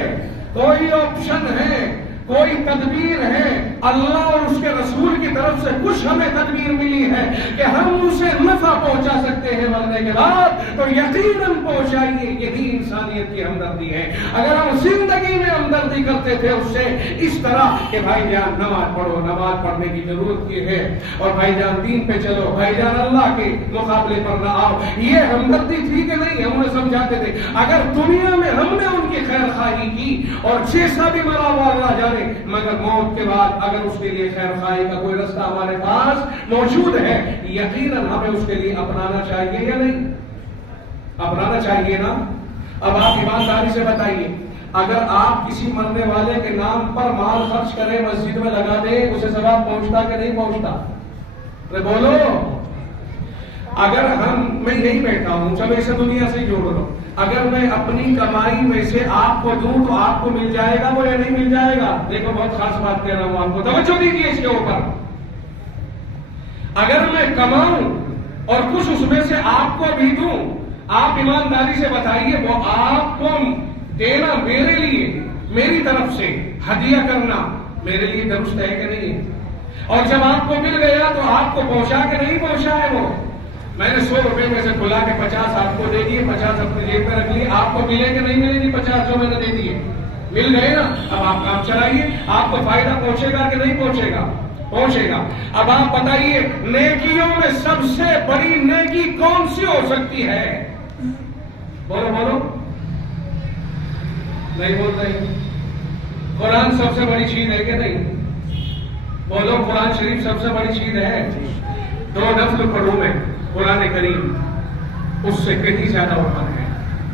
کوئی تدبیر ہے، اللہ اور اس کے رسول کی طرف سے کچھ ہمیں تدبیر ملی ہے کہ ہم اسے نفع پہنچا سکتے ہیں مرنے کے بعد، تو یقیناً پہنچائیے۔ یہی انسانیت کی ہمدردی ہے۔ اگر ہم زندگی میں ہمدردی کرتے تھے اس سے اس طرح کہ بھائی جان نماز پڑھو، نماز پڑھنے کی ضرورت کی ہے، اور بھائی جان دین پہ چلو، بھائی جان اللہ کے مقابلے پر نہ آؤ، یہ ہمدردی تھی کہ نہیں؟ ہم انہیں سمجھاتے تھے۔ اگر دنیا میں ہم نے ان کی خیر خواہی کی اور جیسا بھی مرا ہوا اللہ جانے، مگر موت کے بعد اگر اس کے لیے خیر خواہی کا کوئی رستہ ہمارے پاس موجود ہے، یقیناً ہمیں اس کے لیے اپنانا چاہیے یا نہیں؟ اپنانا چاہیے نا؟ اب آپ ایمانداری سے بتائیے، اگر آپ کسی مرنے والے کے نام پر مال خرچ کریں، مسجد میں لگا دیں، اسے ثواب پہنچتا کہ نہیں پہنچتا؟ بولو، اگر میں یہی بیٹھا ہوں، چلو اسے دنیا سے جوڑ لو، اگر میں اپنی کمائی میں سے آپ کو دوں تو آپ کو مل جائے گا وہ یا نہیں مل جائے گا؟ دیکھو بہت خاص بات کہہ رہا ہوں، آپ کو توجہ دیجیے اس کے اوپر۔ اگر میں کماؤں اور کچھ اس میں سے آپ کو بھی دوں، آپ ایمانداری سے بتائیے وہ آپ کو دینا میرے لیے، میری طرف سے ہدیہ کرنا میرے لیے درست ہے کہ نہیں ہے؟ اور جب آپ کو مل گیا تو آپ کو پہنچا کہ نہیں پہنچا ہے وہ؟ میں نے 100 روپے میں سے کھلا کے 50 آپ کو دے دیے، 50 اپنی جیب میں رکھ لیے، آپ کو ملے کہ نہیں ملے گی 50 جو میں نے دے دیے؟ مل گئے نا؟ اب آپ کام چلائیے، آپ کو فائدہ پہنچے گا کہ نہیں پہنچے گا؟ پہنچے گا۔ اب آپ بتائیے نیکیوں میں سب سے بڑی نیکی کون سی ہو سکتی ہے؟ بولو بولو، نہیں بول رہے؟ قرآن سب سے بڑی چیز ہے کہ نہیں؟ بولو، قرآن شریف سب سے بڑی چیز ہے۔ 2 نفل پڑھوں میں قرآن کریم، اس سے کہیں زیادہ اوپر ہے،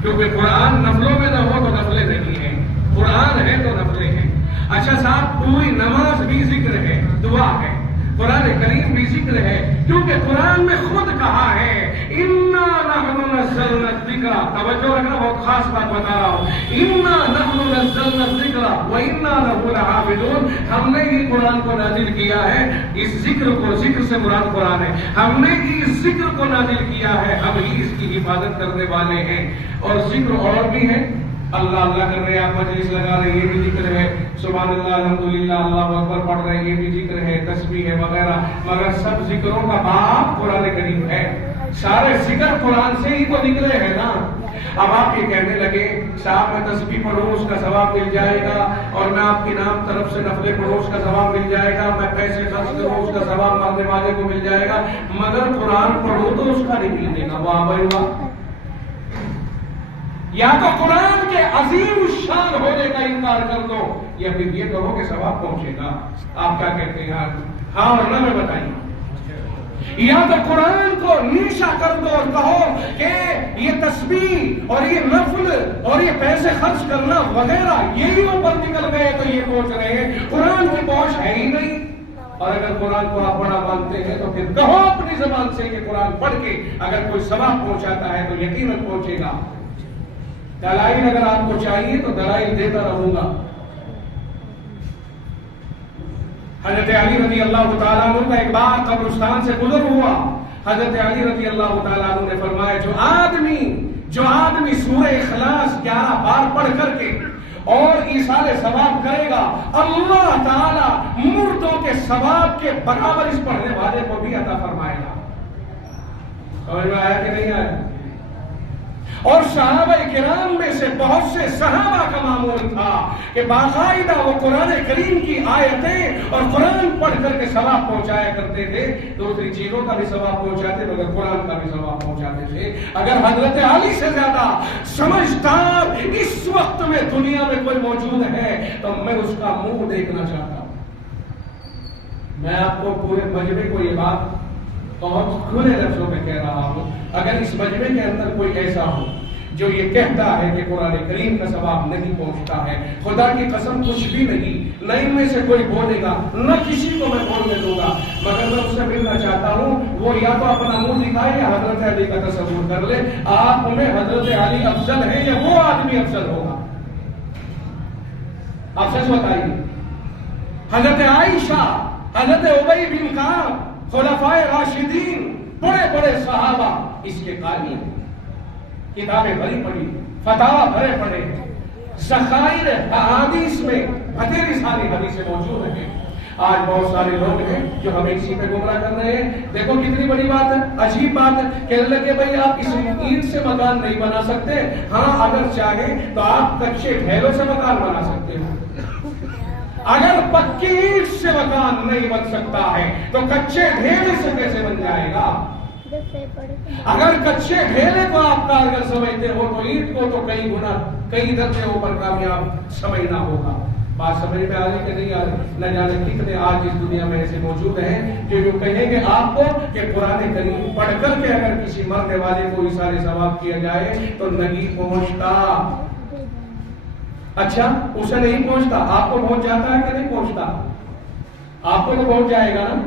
کیونکہ قرآن نفلوں میں نہ ہو تو نفلیں نہیں ہیں، قرآن ہے تو نفلیں ہیں۔ اچھا صاحب، پوری نماز بھی ذکر ہے، دعا ہے، قرآن کریم بھی ذکر ہے، کیونکہ قرآن میں خود کہا ہے اِنَّا نَحْنُ نَزَّلْنَا الذِّكْرَ، توجہ رکھنا، بہت خاص بات بتا رہا ہوں، اِنَّا نَحْنُ نَزَّلْنَا الذِّكْرَ وَإِنَّا لَهُ لَحَافِظُونَ، ہم نے ہی قرآن کو نازل کیا ہے، اس ذکر کو، ذکر سے مراد قرآن ہے، ہم نے ہی اس ذکر کو نازل کیا ہے، ہم ہی اس کی حفاظت کرنے والے ہیں۔ اور ذکر اور بھی ہے، اللہ اللہ کر رہے ہیں، آپ مجلس لگا رہے ہیں، یہ بھی ذکر ہے، سبحان اللہ، الحمدللہ، اللہ اکبر پڑھ رہے ہیں، یہ بھی ذکر ہے، تسبیح ہے وغیرہ، مگر سب ذکروں کا باپ قرآن کریم ہے، سارے ذکر قرآن سے ہی تو نکلے ہیں نا۔ اب آپ یہ کہنے لگے صاحب میں تسبیح پڑھوں اس کا ثواب مل جائے گا، اور میں آپ کے نام طرف سے نفلیں پڑھوں اس کا ثواب مل جائے گا، میں پیسے خرچ کروں اس کا ثواب مانگنے والے کو مل جائے گا، مگر قرآن پڑھوں تو اس کا نہیں ملے گا۔ واہ بھائی واہ! یا تو قرآن کے عظیم الشان ہونے کا انکار کر دو، یا پھر یہ کہو کہ ثواب پہنچے گا۔ آپ کیا کہتے ہیں؟ ہاں اور نہ میں بتائیے۔ یا تو قرآن کو نیشا کر دو اور کہو کہ یہ تسبیح اور یہ نفل اور یہ پیسے خرچ کرنا وغیرہ یہی اوپر نکل گئے تو یہ پہنچ رہے ہیں، قرآن کی پہنچ ہے ہی نہیں۔ اور اگر قرآن کو آپ بڑا مانتے ہیں تو پھر کہو اپنی زبان سے کہ قرآن پڑھ کے اگر کوئی ثواب پہنچاتا ہے تو یقیناً پہنچے گا۔ دلائل اگر آپ کو چاہیے تو دلائل دیتا رہوں گا۔ حضرت علی رضی اللہ تعالیٰ عنہ کا ایک بار قبرستان سے گزر ہوا، حضرت علی رضی اللہ تعالیٰ عنہ نے فرمایا جو آدمی سورہ اخلاص 11 بار پڑھ کر کے اور ایصال ثواب کرے گا، اللہ تعالیٰ مردوں کے ثواب کے برابر اس پڑھنے والے کو بھی عطا فرمائے گا۔ سمجھ میں آیا کہ نہیں آیا؟ اور صحابہ کرام میں سے بہت سے صحابہ کا معمول تھا کہ باقاعدہ وہ قرآن کریم کی آیتیں اور قرآن پڑھ کر کے ثواب پہنچایا کرتے تھے، دوسری چیزوں کا بھی ثواب پہنچاتے مگر قرآن کا بھی ثواب پہنچاتے تھے۔ اگر حضرت علی سے زیادہ سمجھدار اس وقت میں دنیا میں کوئی موجود ہے تو میں اس کا منہ دیکھنا چاہتا ہوں۔ میں آپ کو پورے مجمع کو یہ بات بہت کھلے لفظوں میں کہہ رہا ہوں، اگر اس مجمع کے اندر کوئی ایسا ہو جو یہ کہتا ہے کہ قرآن کریم کا ثواب نہیں پہنچتا ہے، خدا کی قسم کچھ بھی نہیں، نہ ان میں سے کوئی بولے گا، نہ کسی کو میں بولنے دوں گا، مگر میں اس سے ملنا چاہتا ہوں، وہ یا تو اپنا منہ دکھائے یا حضرت علی کا تصور کر لے، آپ میں حضرت علی افضل ہے یا وہ آدمی افضل ہوگا؟ آپ سچ بتائیے۔ حضرت عائشہ، حضرت ابی بن کعب، خلفائے راشدین، بڑے بڑے صحابہ اس کے قائل ہیں، کتابیں بھری پڑھی، فتاوی بھرے پڑھے، ذخائر احادیث میں بھری ساری حدیثیں موجود ہیں۔ آج بہت سارے لوگ ہیں جو ہمیں اسی پہ گمراہ کر رہے ہیں۔ دیکھو کتنی بڑی بات ہے، عجیب بات ہے، کہنے لگے بھائی آپ اس اینٹ سے مکان نہیں بنا سکتے، ہاں اگر چاہیں تو آپ کچے ڈھیلوں سے مکان بنا سکتے ہو۔ اگر پکی اینٹ سے مکان نہیں بن سکتا ہے تو کچے ڈھیلے سے کیسے بن جائے گا؟ اگر کچے ڈھیلے کو آپ کارگر سمجھتے ہو تو اینٹ کو تو کئی گنا، کئی درجے اوپر کامیاب سمجھنا ہوگا۔ بات سمجھ میں آ رہی کہ نہیں آ رہی؟ نہ جانے کتنے آج اس دنیا میں ایسے موجود ہیں جو کہیں گے آپ کو کہ قرآن کریم پڑھ کر کے اگر کسی مرنے والے کو ایصال ثواب کیا جائے تو نہیں پہنچتا۔ اچھا اسے نہیں پہنچتا، آپ کو پہنچ جاتا ہے کہ نہیں پہنچتا؟ آپ کو تو پہنچ جائے گا نا۔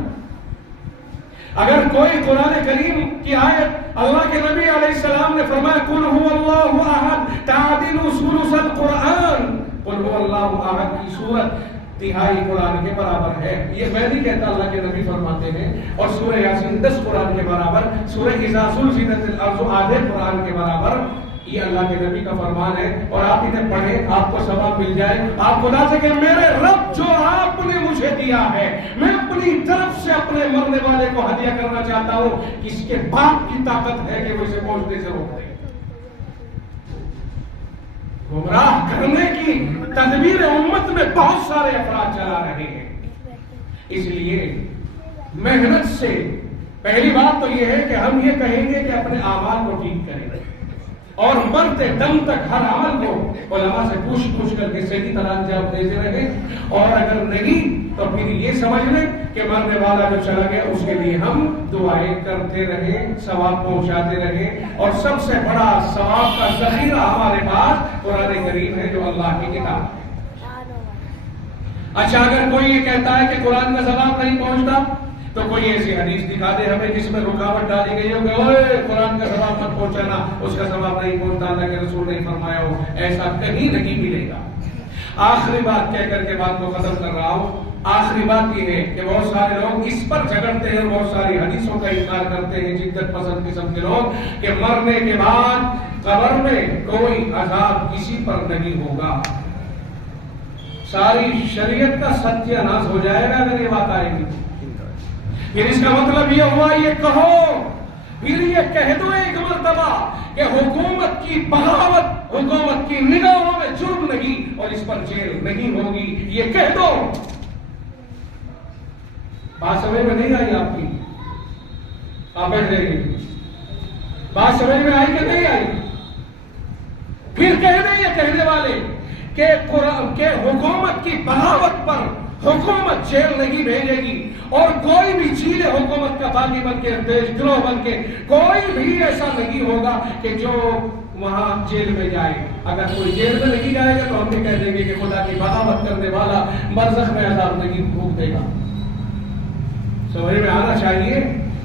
اگر کوئی قرآن کریم کی آیت، اللہ کے نبی علیہ السلام نے فرمایا قل هو اللہ احد تعدل ثلث القرآن، قل هو اللہ احد کی سورت تہائی قرآن کے برابر ہے، یہ میں نہیں کہتا، اللہ کے نبی فرماتے ہیں۔ اور سورہ یاسین 10 قرآن کے برابر، سورہ اذا زلزلت الارض آدھے قرآن کے برابر یہ اللہ کے نبی کا فرمان ہے، اور آپ انہیں پڑھیں، آپ کو ثواب مل جائے. آپ خدا سے کہ میرے رب جو آپ نے مجھے دیا ہے میں اپنی طرف سے اپنے مرنے والے کو ہدیہ کرنا چاہتا ہوں، کس کے باپ کی طاقت ہے کہ وہ اسے پہنچنے سے روک دے. گمراہ کرنے کی تدبیر امت میں بہت سارے افراد چلا رہے ہیں. اس لیے محنت سے پہلی بات تو یہ ہے کہ ہم یہ کہیں گے کہ اپنے اعمال کو ٹھیک کریں، اور مرتے دم تک ہر عمل کو علماء سے پوچھ کر کے صحیح طرح انجام دیتے رہیں. اور اگر نہیں تو پھر یہ سمجھ لیں کہ مرنے والا جو چلا گیا اس کے لیے ہم دعائیں کرتے رہیں، ثواب پہنچاتے رہیں. اور سب سے بڑا ثواب کا ذخیرہ ہمارے پاس قرآن کریم ہے جو اللہ کی کتاب ہے. اچھا، اگر کوئی یہ کہتا ہے کہ قرآن کا ثواب نہیں پہنچتا تو کوئی ایسی حدیث دکھا دے ہمیں جس میں رکاوٹ ڈالی گئی ہو کہ اوے قرآن کا ثواب مت پہنچانا، اس کا ثواب نہیں پہنچتا، اللہ کے رسول نے فرمایا ہو. ایسا کہیں نہیں ملے گا. آخری بات کہہ کر کے بات کو ختم کر رہا ہوں. آخری بات یہ ہے کہ بہت سارے لوگ اس پر جھگڑتے ہیں، بہت ساری حدیثوں کا انکار کرتے ہیں، جدت پسند قسم کے لوگ، کہ مرنے کے بعد قبر میں کوئی عذاب کسی پر نہیں ہوگا. ساری شریعت کا ستیہ ناش ہو جائے گا اگر یہ بات آئے گی. پھر اس کا مطلب یہ ہوا، یہ کہو، پھر یہ کہہ دو ایک مرتبہ کہ حکومت کی بغاوت حکومت کی نگاہوں میں جرم نہیں اور اس پر جیل نہیں ہوگی. یہ کہہ دو. بات سمجھ میں نہیں آئی آپ کی؟ آپ بیٹھ رہے ہیں. بات سمجھ میں آئی کہ نہیں آئی؟ پھر کہہ دیں یہ کہنے والے کہ حکومت کی بغاوت پر حکومت جیل نہیں بھیجے گی، اور کوئی بھی چیز حکومت کا باغی بن کے، دیش گروہ بن کے، کوئی بھی ایسا نہیں ہوگا کہ جو وہاں جیل میں جائے. اگر کوئی جیل میں نہیں جائے گا تو ہم یہ کہہ دیں گے کہ خدا کی بغاوت کرنے والا برزخ میں عذاب نہیں بھوک دے گا. سمجھ میں آنا چاہیے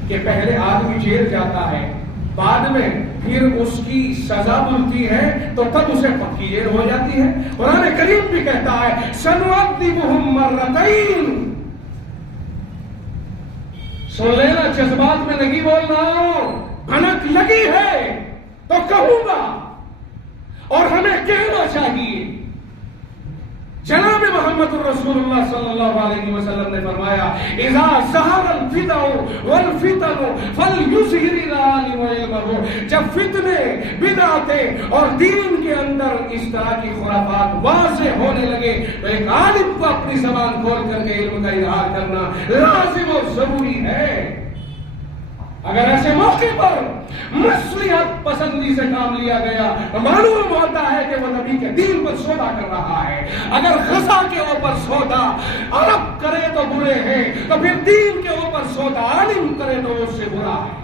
کہ پہلے آدمی جیل جاتا ہے، بعد میں پھر اس کی سزا ملتی ہے تو تب اسے پکی جیل ہو جاتی ہے. قرآن کریم بھی کہتا ہے سنعذبہم مرتین. سن لینا، جذبات میں نہیں بول رہا ہوں، بھنک لگی ہے تو کہوں گا، اور ہمیں کہنا چاہیے. جناب محمد الرسول اللہ صلی اللہ علیہ وسلم نے فرمایا اذا ظہر الفتن والفتن فلیظہر العالم علمہ. جب فتنے، بدعتیں اور دین کے اندر اس طرح کی خرافات واضح ہونے لگے تو ایک عالم کو اپنی زبان کھول کر کے علم کا اظہار کرنا لازم و ضروری ہے. اگر ایسے موقع پر مصلحت پسندی سے کام لیا گیا معلوم ہوتا ہے کہ وہ نبی کے دین پر سودا کر رہا ہے. اگر غزہ کے اوپر سودا عرب کرے تو برے ہیں، تو پھر دین کے اوپر سودا عالم کرے تو اس سے برا ہے.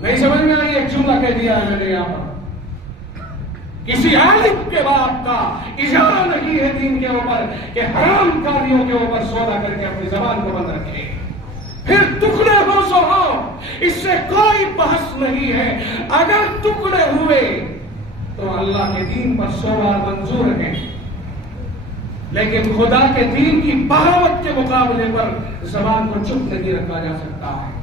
نہیں سمجھ میں آئی؟ ایک جملہ کہہ دیا ہے میں نے یہاں پر. کسی عالم کے باپ کا اجازہ نہیں ہے دین کے اوپر کہ حرام کاریوں کے اوپر سودا کر کے اپنی زبان کو بند رکھے. پھر ٹکڑے ہو سو ہو، اس سے کوئی بحث نہیں ہے. اگر ٹکڑے ہوئے تو اللہ کے دین پر 100 بار منظور ہے، لیکن خدا کے دین کی بغاوت کے مقابلے پر زبان کو چپ نہیں رکھا جا سکتا ہے.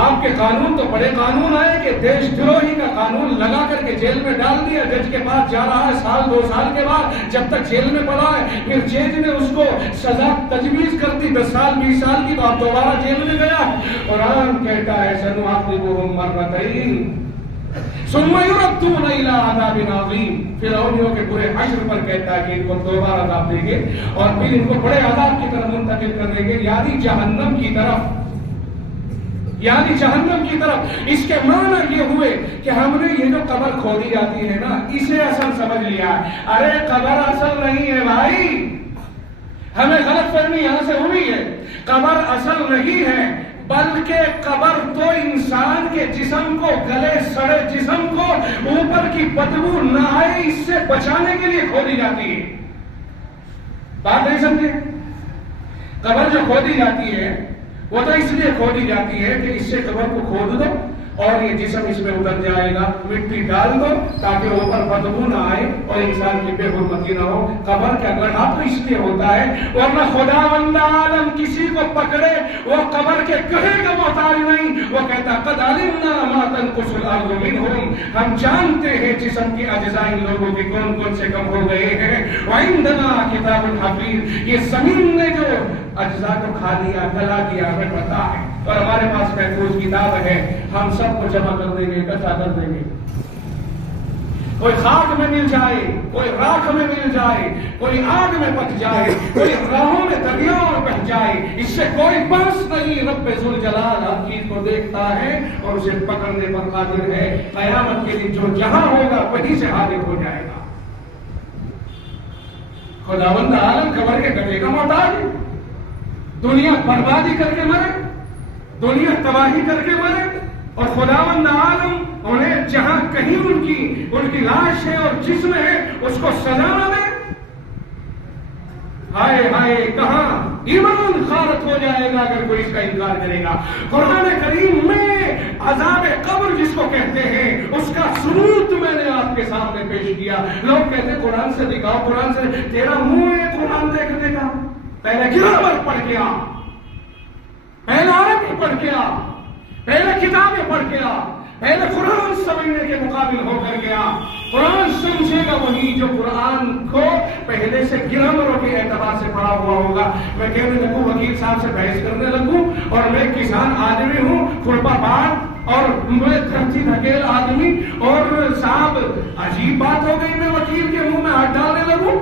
آپ کے قانون تو بڑے قانون آئے کہ دیش دروہی کا قانون لگا کر کے جیل میں ڈال دیا، جج کے پاس جا رہا ہے سال 2 سال کے بعد، جب تک جیل میں پڑا ہے، پھر جج نے اس کو سزا تجویز کر دی 10 سال 20 سال کی، تو آپ دوبارہ جیل میں گیا. قرآن کہتا ہے سنعذبہم مرتین ثم یردون الی عذاب عظیم. فرعونیوں کے برے حشر پر کہتا ہے کہ ان کو دوبارہ عذاب دیں گے اور پھر ان کو بڑے عذاب کی طرف منتقل کر دیں گے، یعنی جہنم کی طرف، یعنی جہنم کی طرف. اس کے معنی یہ ہوئے کہ ہم نے یہ جو قبر کھودی جاتی ہے نا، اسے اصل سمجھ لیا. ارے قبر اصل نہیں ہے بھائی، ہمیں غلط فہمی یہاں سے ہوئی ہے. قبر اصل نہیں ہے، بلکہ قبر تو انسان کے جسم کو، گلے سڑے جسم کو اوپر کی بدبو نہ آئے اس سے بچانے کے لیے کھودی جاتی ہے. بات نہیں سمجھے؟ قبر جو کھودی جاتی ہے وہ تو اس لیے کھودی جاتی ہے کہ اس سے قبر کو کھود دو اور یہ جسم اس میں اتر جائے گا. مٹی ڈال دو تاکہ اوپر بدبو نہ آئے اور انسان کی بے حرمتی نہ ہو. قبر کا گڑھا تو اس لیے ہوتا ہے ورنہ خداوند عالم کسی کو پکڑے وہ قبر کے گڑھے کا محتاج نہیں. وہ کہتا قد علمنا ما تنقص الارض منهم, ہم جانتے ہیں جسم کی اجزاء ان لوگوں کے کون کون سے کم ہو گئے ہیں. وعندنا کتاب حفیظ, یہ زمین نے جو اجزاء کو کھا لیا گلا دیا ہمیں پتا ہے اور ہمارے پاس محفوظ کتاب ہے. ہم سب کو جمع کر دیں گے, اکٹھا کر دیں گے. کوئی خاک میں مل جائے, کوئی راکھ میں مل جائے, کوئی آگ میں پک جائے, کوئی راہوں میں دریاؤں میں بہ جائے, اس سے کوئی بحث نہیں. رب ذوالجلال ہر چیز کو دیکھتا ہے اور اسے پکڑنے پر قادر ہے. قیامت کے دن جو جہاں ہوگا وہیں سے حاضر ہو جائے گا. خداوند عالم قبر کے گڑھے کا محتاج ہے. دنیا بربادی کر کے مرے, دنیا تباہی کر کے مرے, اور خداوند عالم انہیں جہاں کہیں ان کی لاش ہے اور جسم ہے اس کو سزا نہ دے. ہائے ہائے کہاں ایمان خارت ہو جائے گا اگر کوئی اس کا انکار کرے گا. قرآن کریم میں عذاب قبر جس کو کہتے ہیں اس کا ثبوت میں نے آپ کے سامنے پیش کیا. لوگ کہتے ہیں قرآن سے دکھاؤ, قرآن سے. تیرا منہ ہے قرآن دیکھنے کا, پہلے گرامر پڑھ کے آ, پہلے عربی پڑھ کے آ, پہلے کتابیں پڑھ کے آ, پہلے قرآن سمجھنے کے مقابل ہو کر کے آ. قرآن سمجھے گا وہی جو قرآن کو پہلے سے گرامروں کے اعتبار سے پڑھا ہوا ہوگا. میں کہنے لگوں وکیل صاحب سے بحث کرنے لگوں اور میں کسان آدمی ہوں, خربہ بات اور میں دھرتی دھکیل آدمی, اور صاحب عجیب بات ہو گئی, میں وکیل کے منہ میں ہاتھ ڈالنے لگوں.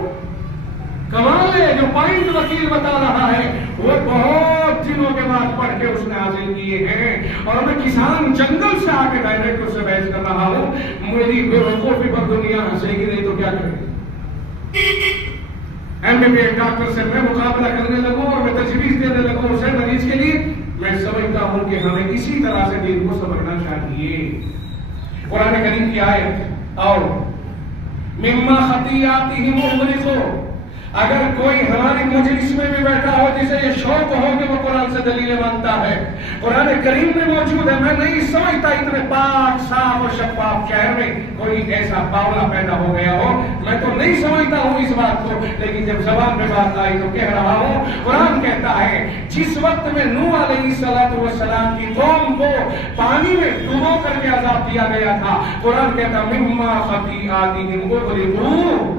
کمال ہے جو پوائنٹ وکیل بتا رہا ہے وہ بہت دنوں کے بعد پڑھ کے اس نے حاصل کیے ہیں, اور میں کسان جنگل سے آ کے ڈائریکٹ اس سے بحث کر رہا ہوں. میری بے وقوفی پر دنیا ہنسے گی نہیں تو کیا کرے. M B B S doctor سے میں مقابلہ کرنے لگوں اور میں تجویز دینے لگوں اسے مریض کے لیے. میں سمجھتا ہوں کہ ہمیں اسی طرح سے دین کو سمجھنا چاہیے. قرآن کریم کی آیت اور مما خطیاتہم اغرقوا, اگر کوئی ہماری مجلس میں بھی بیٹھا ہو جسے یہ شوق ہو کہ وہ قرآن سے دلیلیں مانتا ہے, قرآن کریم میں موجود ہے. میں نہیں سمجھتا اتنے پاک صاف اور شفاف شہر میں کوئی ایسا باولا پیدا ہو گیا ہو. میں تو نہیں سمجھتا ہوں اس بات کو, لیکن جب زبان میں بات آئی تو کہہ رہا ہوں. قرآن کہتا ہے جس وقت میں نوح علیہ السلام کی قوم کو پانی میں ڈبو کر کے عذاب دیا گیا تھا, قرآن کہتا مما خطیئاتہم اغرقوا,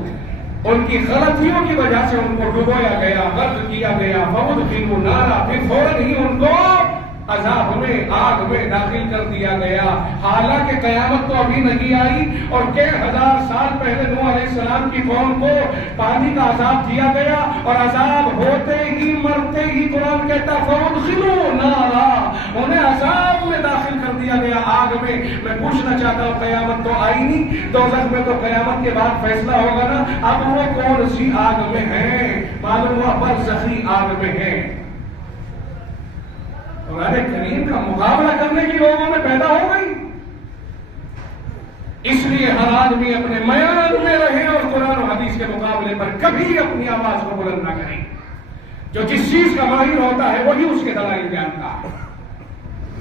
ان کی غلطیوں کی وجہ سے ان کو ڈبویا گیا, غرق کیا گیا. فادخلوا نارا, پھر فوراً ہی ان کو عذاب میں, آگ میں داخل کر دیا گیا. حالانکہ قیامت تو ابھی نہیں آئی اور کئی ہزار سال پہلے نوح علیہ السلام کی قوم کو پانی کا عذاب دیا گیا, اور عذاب ہوتے ہی مرتے ہی قرآن کہتا فادخلوا نارا, انہیں عذاب میں داخل کر دیا گیا, آگ میں. میں پوچھنا چاہتا ہوں قیامت تو آئی نہیں, دوزخ میں تو قیامت کے بعد فیصلہ ہوگا نا. اب وہ کون سی آگ میں ہیں؟ معلوم ہوا برزخی آگ میں ہیں. قرآن کریم کا مقابلہ کرنے کی لوگوں میں پیدا ہو گئی. اس لیے ہر آدمی اپنے میان میں رہے اور قرآن و حدیث کے مقابلے پر کبھی اپنی آواز کو بلند نہ کرے. جو جس چیز کا ماہر ہوتا ہے وہی اس کے دلائل جانتا ہے.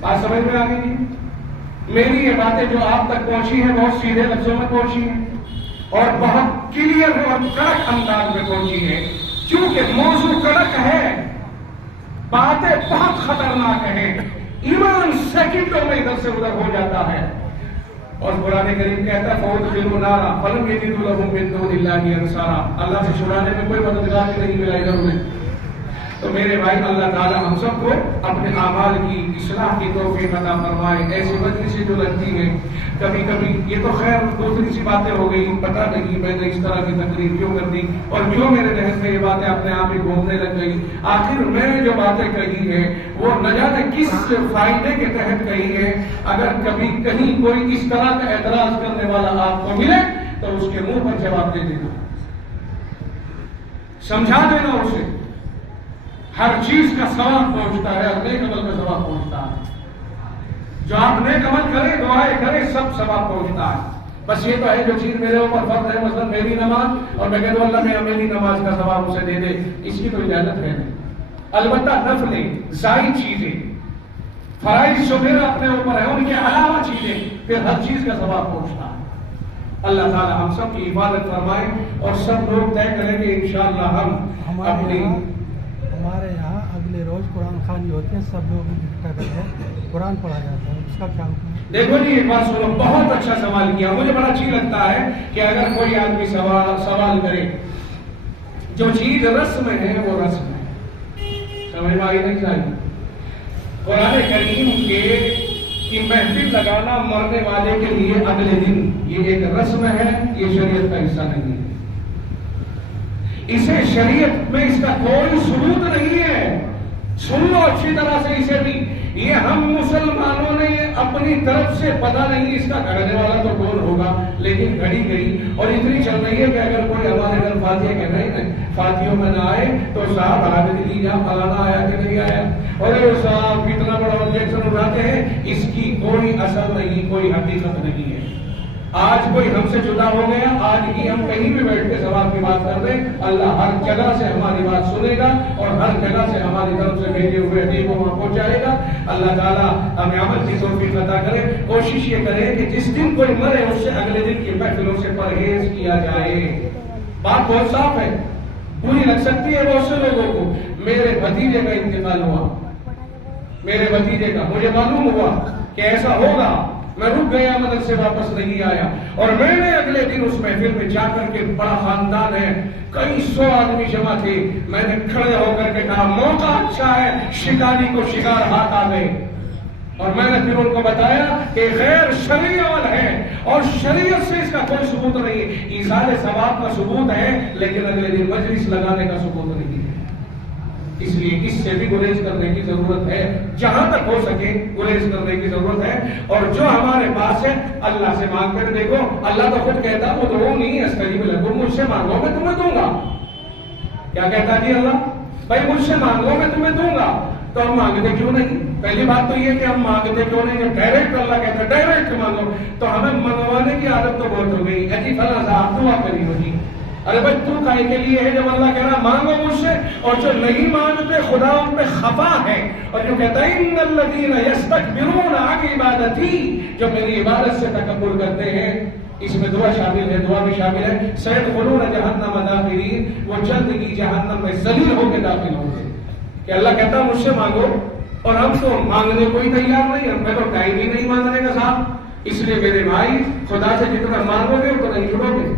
بات سمجھ میں آ گئی؟ میری یہ باتیں جو آپ تک پہنچی ہیں بہت سیدھے لفظوں میں پہنچی ہیں اور بہت کلیئر اور کڑک انداز میں پہنچی ہے, کیونکہ موضوع کڑک ہے, باتیں بہت خطرناک ہیں. ایمان سیکنڈوں میں ادھر سے ادھر ہو جاتا ہے. اور قرآن کریم کہتا ہے فادخلوا نارا فلم یجدوا لهم من دون اللہ انصارا, اللہ سے چھڑانے میں کوئی مددگار نہیں ملا ادھر میں. تو میرے بھائی اللہ تعالی ہم سب کو اپنے اعمال کی اصلاح کی توفیق عطا فرمائے. ایسی مجلسیں جو لگتی ہیں کبھی کبھی, یہ تو خیر دوسری سی باتیں ہو گئی, پتہ نہیں میں نے اس طرح کی تقریر کیوں کر دی اور کیوں میرے ذہن میں یہ باتیں اپنے آپ ہی گھومنے لگ گئی. آخر میں نے جو باتیں کہی ہیں وہ نہ جانے کس فائدے کے تحت کہی ہے. اگر کبھی کہیں کوئی اس طرح کا اعتراض کرنے والا آپ کو ملے تو اس کے منہ پر جواب دے دینا, سمجھا دینا اسے. ہر چیز کا ثواب پہنچتا ہے, ہر نیک عمل کا ثواب پہنچتا ہے. جو آپ نیک عمل کرے, دعائیں کرے, سب ثواب پہنچتا ہے. بس یہ تو ہے جو چیز میرے اوپر فرض ہے, مثلا میری نماز, اور میں کہتا ہوں اللہ میری نماز کا ثواب اسے دے دے, اس کی تو اجازت ہے نہیں. البتہ نفلیں, زائد چیزیں, فرائض جو میرا اپنے اوپر ہے ان کے علاوہ چیزیں، پھر ہر چیز کا ثواب پہنچتا ہے۔ اللہ تعالی ہم سب کی حفاظت فرمائے اور سب لوگ طے کریں کہ انشاءاللہ ہم اپنی ہمارے یہاں اگلے روز قرآن خوانی ہوتے ہیں، سب لوگ اکٹھا کر کے قرآن پڑھا جاتا ہے، اس کا کیا حکم ہے؟ دیکھو جی ایک بات سنو، بہت اچھا سوال کیا، مجھے بڑا اچھی لگتا ہے کہ اگر کوئی آدمی سوال کرے، جو چیز رسم ہے وہ رسم ہے، سمجھ میں آئی نہیں چاہیے؟ قرآن کریم کی محفل لگانا مرنے والے کے لیے اگلے دن یہ ایک رسم ہے، یہ شریعت کا حصہ نہیں ہے، اسے شریعت میں اس کا کوئی ثبوت نہیں ہے۔ سن لو اچھی طرح سے اسے بھی، یہ ہم مسلمانوں نے اپنی طرف سے پتہ نہیں اس کا کرنے والا تو کون ہوگا، لیکن گھڑی گئی اور اتنی چل رہی ہے کہ اگر کوئی ہمارے گھر فاتحہ کہہ رہے ہیں فاتحوں میں نہ آئے تو صاحب حاضری دی جا فلانا آیا کہ نہیں آیا، اور صاحب کتنا بڑا آبجیکشن اٹھاتے ہیں، اس کی کوئی اصل نہیں، کوئی حقیقت نہیں ہے۔ آج کوئی ہم سے جدا ہو گیا، آج ہی ہم کہیں بھی بیٹھ کے ثواب کی بات کر رہے ہیں، اللہ ہر جگہ سے ہماری بات سنے گا اور ہر جگہ سے ہماری طرف سے بھیجے ہوئے ہدیے کو وہاں پہنچائے گا۔ اللہ تعالیٰ ہمیں عمل کی توفیق عطا کرے۔ کوشش یہ کرے کہ جس دن کوئی مرے اس سے اگلے دن کی محفلوں سے پرہیز کیا جائے۔ بات بہت صاف ہے، بری لگ سکتی ہے بہت سے لوگوں کو۔ میرے بھتیجے کا انتقال ہوا، میرے بھتیجے کا، مجھے معلوم ہوا کہ ایسا ہوگا، میں رک گیا، مدد سے واپس نہیں آیا، اور میں نے اگلے دن اس محفل میں جا کر کے، بڑا خاندان ہے، کئی سو آدمی جمع تھے، میں نے کھڑے ہو کر کے کہا موقع اچھا ہے، شکاری کو شکار ہاتھ آ گئے، اور میں نے پھر ان کو بتایا کہ غیر شرعی عمل ہے اور شریعت سے اس کا کوئی ثبوت نہیں ہے، ایصال ثواب کا ثبوت ہے لیکن اگلے دن مجلس لگانے کا ثبوت نہیں ہے۔ اس لیے اس سے بھی گریز کرنے کی ضرورت ہے، جہاں تک ہو سکے گریز کرنے کی ضرورت ہے، اور جو ہمارے پاس ہے اللہ سے مانگ کر دیکھو۔ اللہ تو خود کہتا ادعونی استجب لکم، مجھ سے مانگو میں تمہیں دوں گا۔ کیا کہتا جی اللہ؟ بھائی مجھ سے مانگو میں تمہیں دوں گا، تو ہم مانگتے کیوں نہیں؟ پہلی بات تو یہ کہ ہم مانگتے کیوں نہیں؟ جب ڈائریکٹ اللہ کہتا ہے ڈائریکٹ مانگو، تو ہمیں منگوانے کی عادت تو بہت ہو گئی، اجی فلاں صاحب دعا کری ہو جی، ارے بھائی تو کائے کے لیے ہے؟ جب اللہ کہہ رہا مانگو مجھ سے، اور جو نہیں مانگتے خدا ان پہ خفا ہے، اور جو کہتا ہے ان الذین یستکبرون عن عبادتی، جو میری عبادت سے تکبر کرتے ہیں، اس میں دعا شامل ہے، دعا بھی شامل ہے، سیدخلون جہنم داخرین، وہ جلد ہی جہنم میں ذلیل ہو کے داخل ہوں گے۔ کہ اللہ کہتا ہے مجھ سے مانگو، اور ہم تو مانگنے کو ہی تیار نہیں، ہم پہ تو ٹائم ہی نہیں مانگنے کا صاحب۔ اس لیے میرے بھائی خدا سے جتنا مانگو گے اتنا ہی جڑو گے،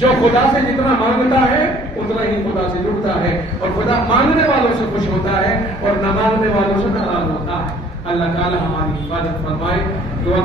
جو خدا سے جتنا مانگتا ہے اتنا ہی خدا سے جڑتا ہے، اور خدا مانگنے والوں سے خوش ہوتا ہے اور نہ مانگنے والوں سے ناراض ہوتا ہے۔ اللہ تعالی ہماری حفاظت فرمائے۔ دعا